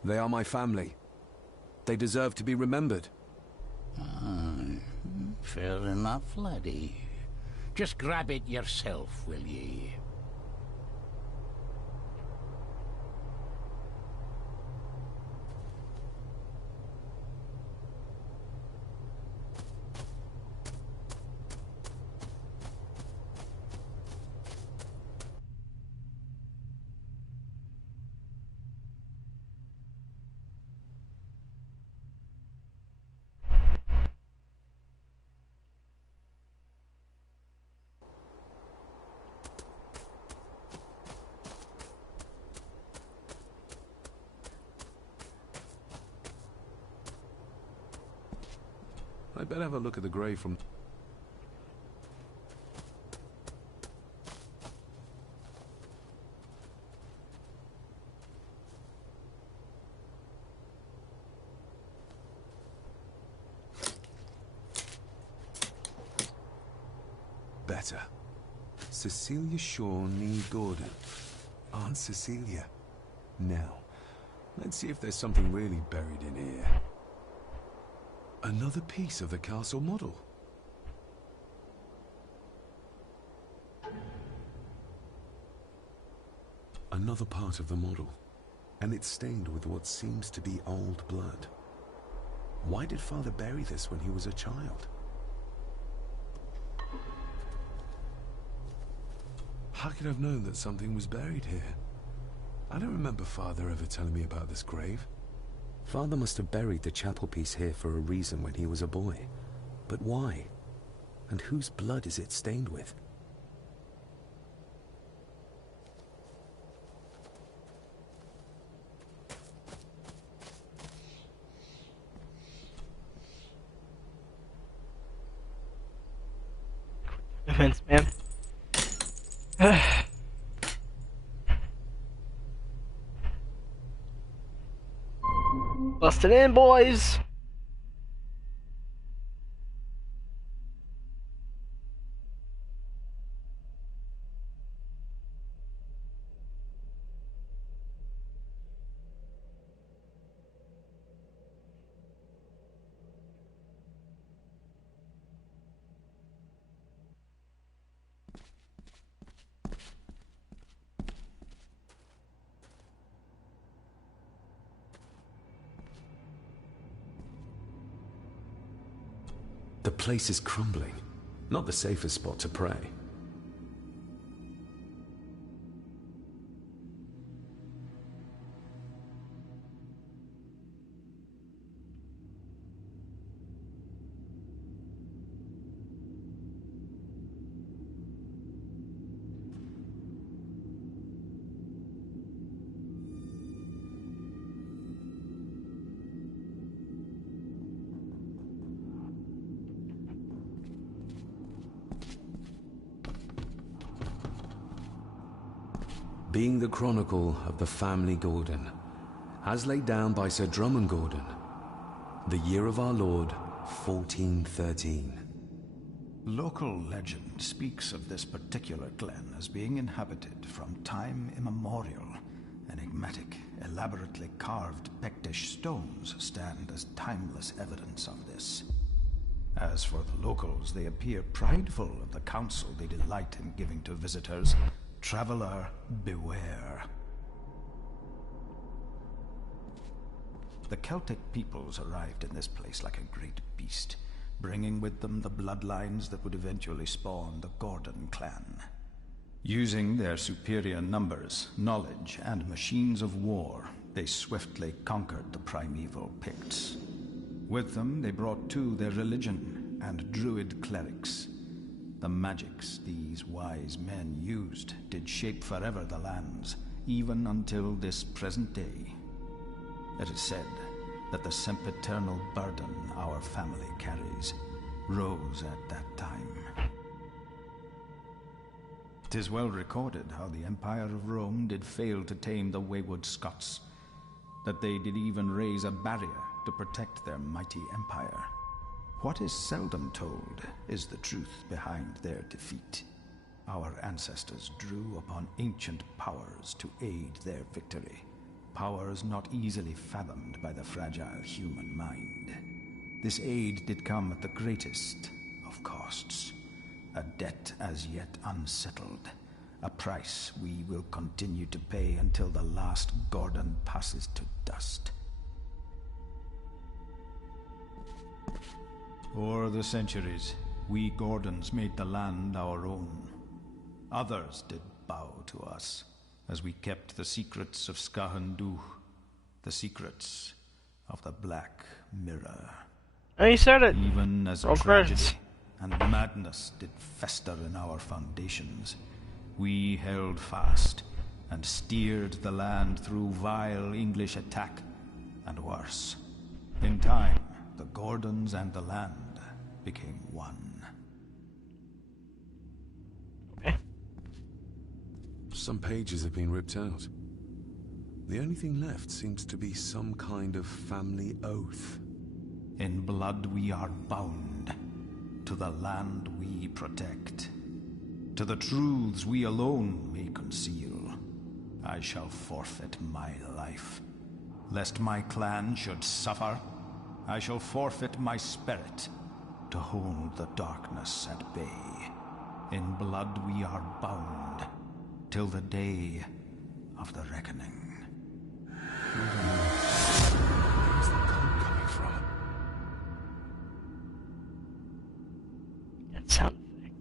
They are my family. They deserve to be remembered. Ah, fair enough, laddie. Just grab it yourself, will ye? I'd better have a look at the grave from... Better. Cecilia Shaw, nee Gordon. Aunt Cecilia. Now, let's see if there's something really buried in here. Another piece of the castle model. Another part of the model. And it's stained with what seems to be old blood. Why did Father bury this when he was a child? How could I have known that something was buried here? I don't remember Father ever telling me about this grave. Father must have buried the chapel piece here for a reason when he was a boy. But why? And whose blood is it stained with? Events, man. Busted in, boys! The place is crumbling. Not the safest spot to pray. Being the chronicle of the family Gordon, as laid down by Sir Drummond Gordon, the year of our Lord, 1413. Local legend speaks of this particular glen as being inhabited from time immemorial. Enigmatic, elaborately carved Pictish stones stand as timeless evidence of this. As for the locals, they appear prideful of the counsel they delight in giving to visitors, Traveler, beware. The Celtic peoples arrived in this place like a great beast, bringing with them the bloodlines that would eventually spawn the Gordon clan. Using their superior numbers, knowledge, and machines of war, they swiftly conquered the primeval Picts. With them, they brought too their religion and druid clerics. The magics these wise men used did shape forever the lands, even until this present day. It is said that the sempiternal burden our family carries rose at that time. 'Tis well recorded how the Empire of Rome did fail to tame the wayward Scots, that they did even raise a barrier to protect their mighty empire. What is seldom told is the truth behind their defeat. Our ancestors drew upon ancient powers to aid their victory, powers not easily fathomed by the fragile human mind. This aid did come at the greatest of costs, a debt as yet unsettled, a price we will continue to pay until the last Gordon passes to dust. O'er the centuries, we Gordons made the land our own. Others did bow to us, as we kept the secrets of Skahandu, the secrets of the Black Mirror. Oh, you said it! Even as tragedy and madness did fester in our foundations, we held fast and steered the land through vile English attack and worse. In time, the Gordons and the land became one. Okay. Some pages have been ripped out. The only thing left seems to be some kind of family oath. In blood we are bound to the land we protect, to the truths we alone may conceal. I shall forfeit my life, lest my clan should suffer. I shall forfeit my spirit to hold the darkness at bay. In blood we are bound till the day of the reckoning. Where's the cold coming from? That sounded fake.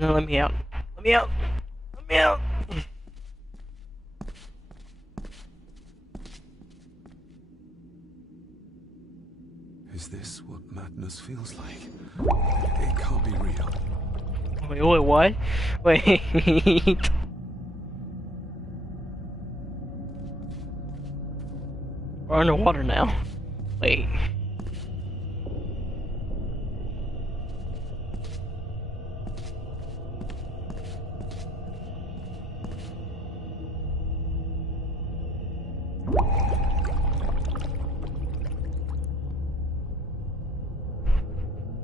No, let me out. Let me out. Let me out. Is this what madness feels like? It can't be real. Wait, what? Wait. We're underwater now. Wait.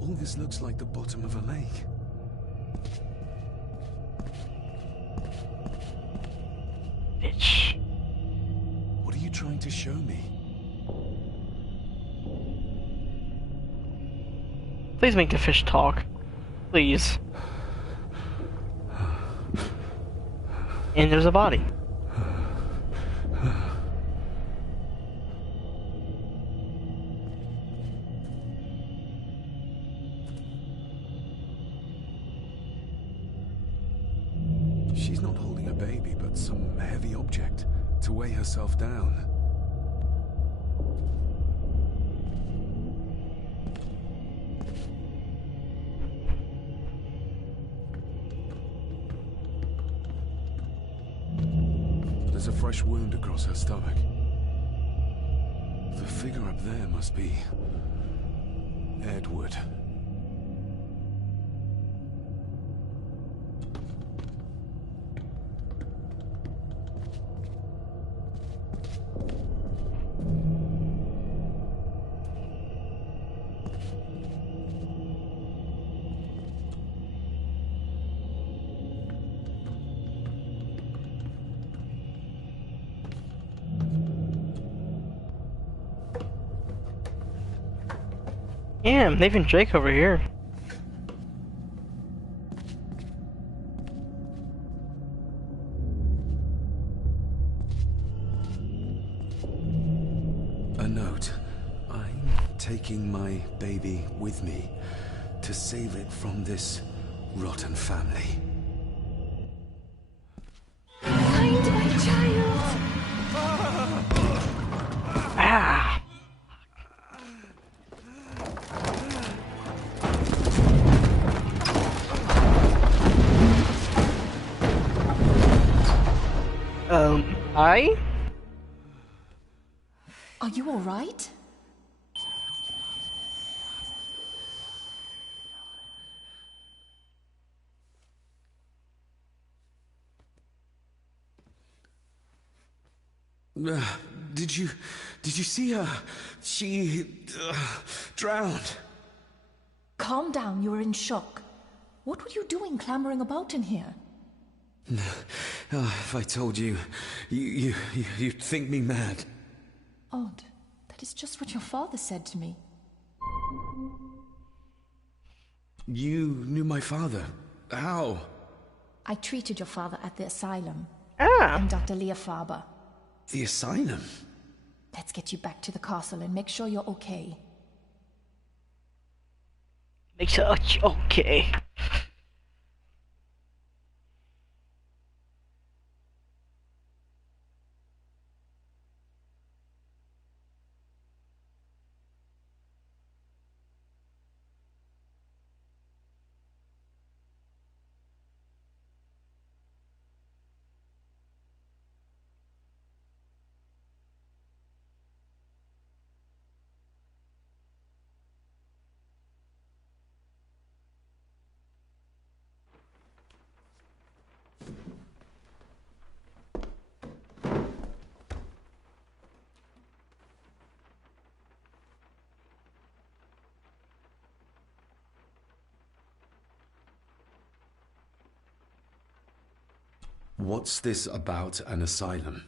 All this looks like the bottom of a lake. Bitch. What are you trying to show me? Please make the fish talk. Please. And there's a body. She's not holding a baby, but some heavy object to weigh herself down. There's a fresh wound across her stomach. The figure up there must be Edward. Damn, Nathan Drake over here. A note. I'm taking my baby with me to save it from this rotten family. Find my child! Ah! I? Are you all right? Did you see her? She drowned. Calm down, you were in shock. What were you doing clambering about in here? If I told you, you'd think me mad. Odd. That is just what your father said to me. You knew my father. How? I treated your father at the asylum. Ah! I'm Dr. Leah Faber. The asylum? Let's get you back to the castle and make sure you're okay. Make sure you're okay. What's this about an asylum?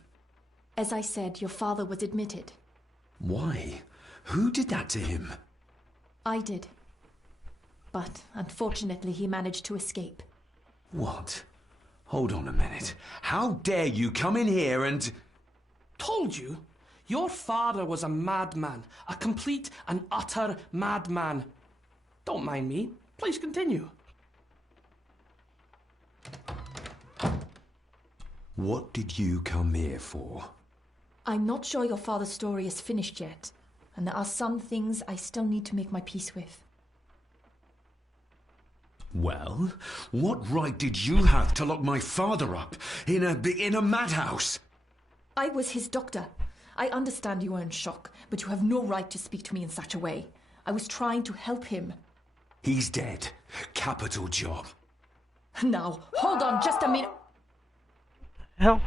As I said, your father was admitted. Why? Who did that to him? I did. But unfortunately, he managed to escape. What? Hold on a minute. How dare you come in here and... Told you? Your father was a madman. A complete and utter madman. Don't mind me. Please continue. What did you come here for? I'm not sure your father's story is finished yet, and there are some things I still need to make my peace with. Well, what right did you have to lock my father up in a madhouse? I was his doctor. I understand you are in shock, but you have no right to speak to me in such a way. I was trying to help him. He's dead. Capital job. Now, hold on just a minute. Hell.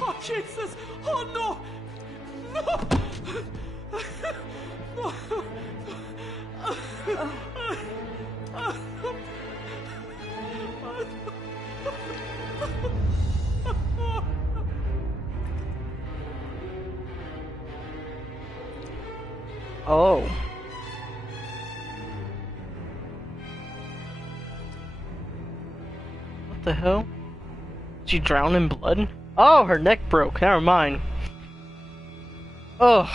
Oh, Jesus! Oh, no! No! No! Oh. What the hell? She drowned in blood? Oh, her neck broke. Never mind. Oh.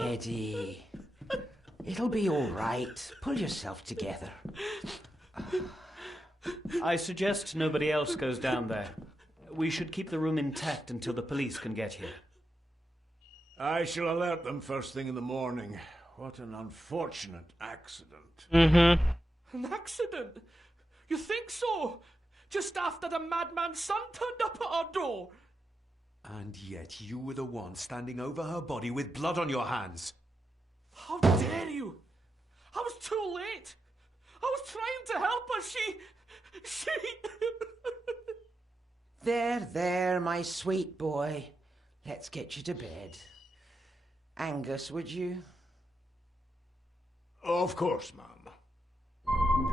Eddie, it'll be all right. Pull yourself together. I suggest nobody else goes down there. We should keep the room intact until the police can get here. I shall alert them first thing in the morning. What an unfortunate accident. Mm-hmm. An accident? You think so? Just after the madman's son turned up at our door? And yet you were the one standing over her body with blood on your hands. How dare you? I was too late. I was trying to help her. She... There, my sweet boy. Let's get you to bed. Angus, would you? Of course, ma'am.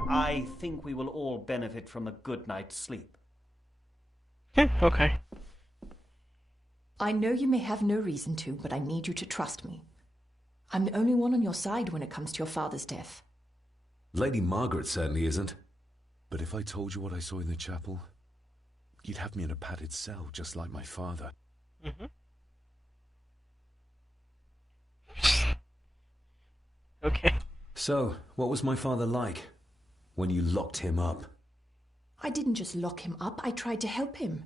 I think we will all benefit from a good night's sleep. Okay. I know you may have no reason to, but I need you to trust me. I'm the only one on your side when it comes to your father's death. Lady Margaret certainly isn't. But if I told you what I saw in the chapel, you'd have me in a padded cell, just like my father. Mm-hmm. Okay. So, what was my father like when you locked him up? I didn't just lock him up, I tried to help him.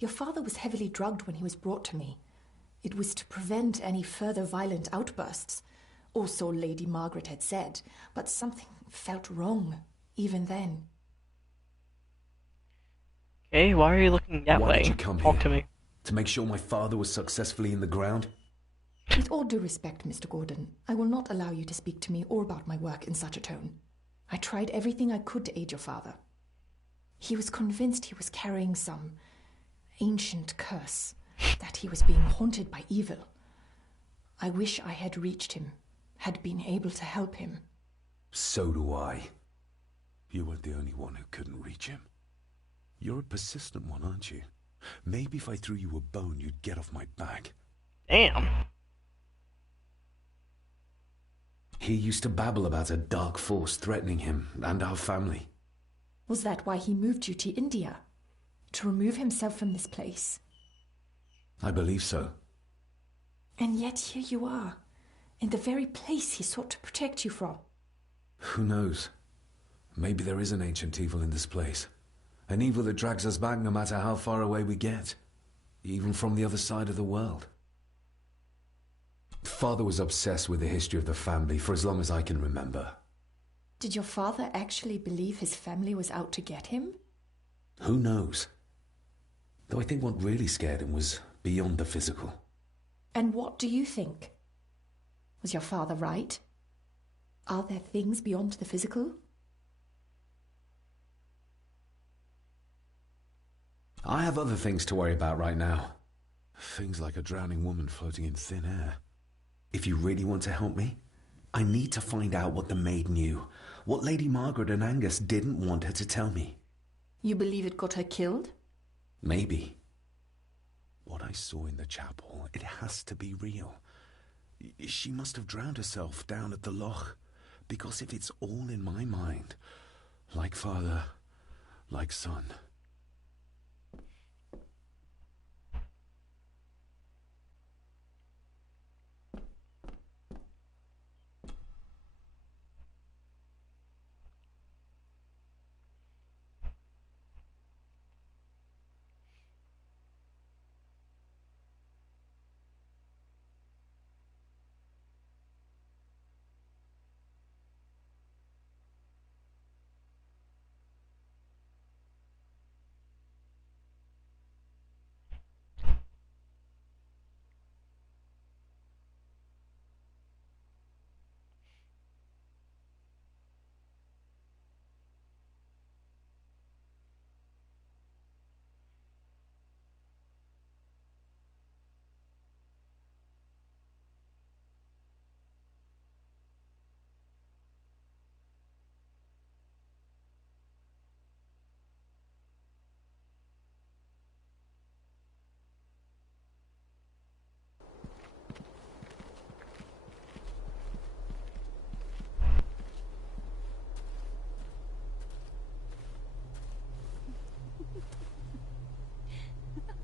Your father was heavily drugged when he was brought to me. It was to prevent any further violent outbursts, or so Lady Margaret had said, but something felt wrong, even then. Okay, why are you looking that way? Why did you come Talk here? to me. To make sure my father was successfully in the ground? With all due respect, Mr. Gordon, I will not allow you to speak to me or about my work in such a tone. I tried everything I could to aid your father. He was convinced he was carrying some ancient curse, that he was being haunted by evil. I wish I had reached him, had been able to help him. So do I. You weren't the only one who couldn't reach him. You're a persistent one, aren't you? Maybe if I threw you a bone, you'd get off my back. Damn. He used to babble about a dark force threatening him and our family. Was that why he moved you to India? To remove himself from this place? I believe so. And yet here you are, in the very place he sought to protect you from. Who knows? Maybe there is an ancient evil in this place. An evil that drags us back no matter how far away we get. Even from the other side of the world. Father was obsessed with the history of the family for as long as I can remember. Did your father actually believe his family was out to get him? Who knows? Though I think what really scared him was beyond the physical. And what do you think? Was your father right? Are there things beyond the physical? I have other things to worry about right now. Things like a drowning woman floating in thin air. If you really want to help me, I need to find out what the maid knew. What Lady Margaret and Angus didn't want her to tell me. You believe it got her killed? Maybe. What I saw in the chapel, it has to be real. She must have drowned herself down at the loch. Because if it's all in my mind, like father, like son...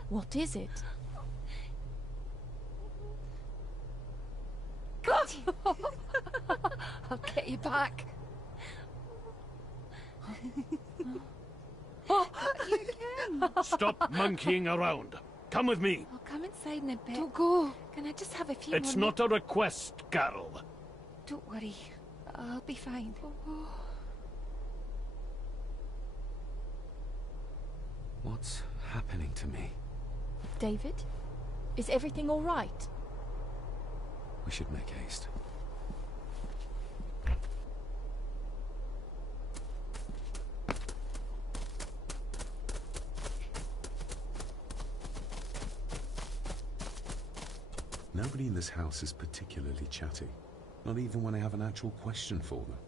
What is it? get you back. Oh, you again. Stop monkeying around. Come with me. I'll come inside in a bit. Don't go. Can I just have a few It's more not a request, Carol. Don't worry. I'll be fine. What's happening to me? David? Is everything all right? We should make haste. Nobody in this house is particularly chatty. Not even when I have an actual question for them.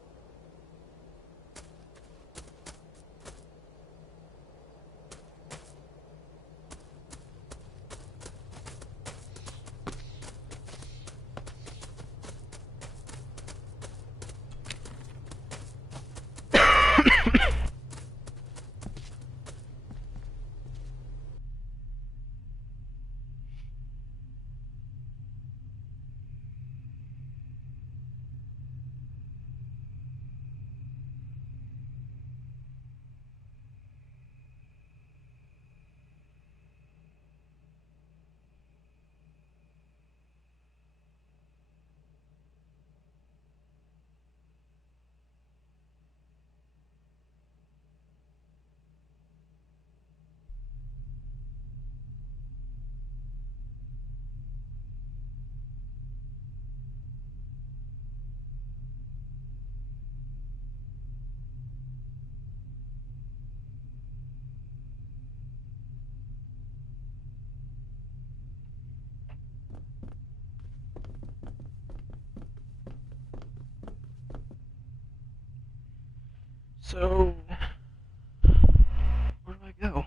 So, where do I go?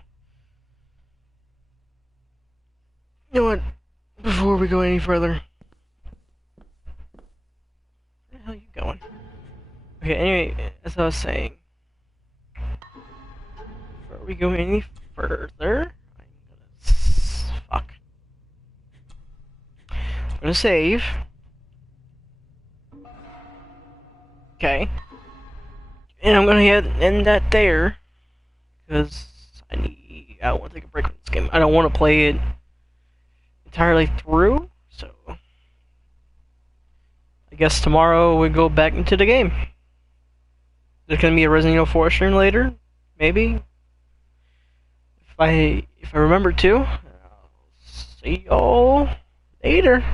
You know what? Before we go any further, where the hell are you going? Okay, anyway, as I was saying, before we go any further, I'm gonna save. Okay. And I'm gonna end that there, because I want to take a break from this game. I don't want to play it entirely through, so I guess tomorrow we go back into the game. There's gonna be a Resident Evil 4 stream later, maybe, if I remember to. I'll see y'all later.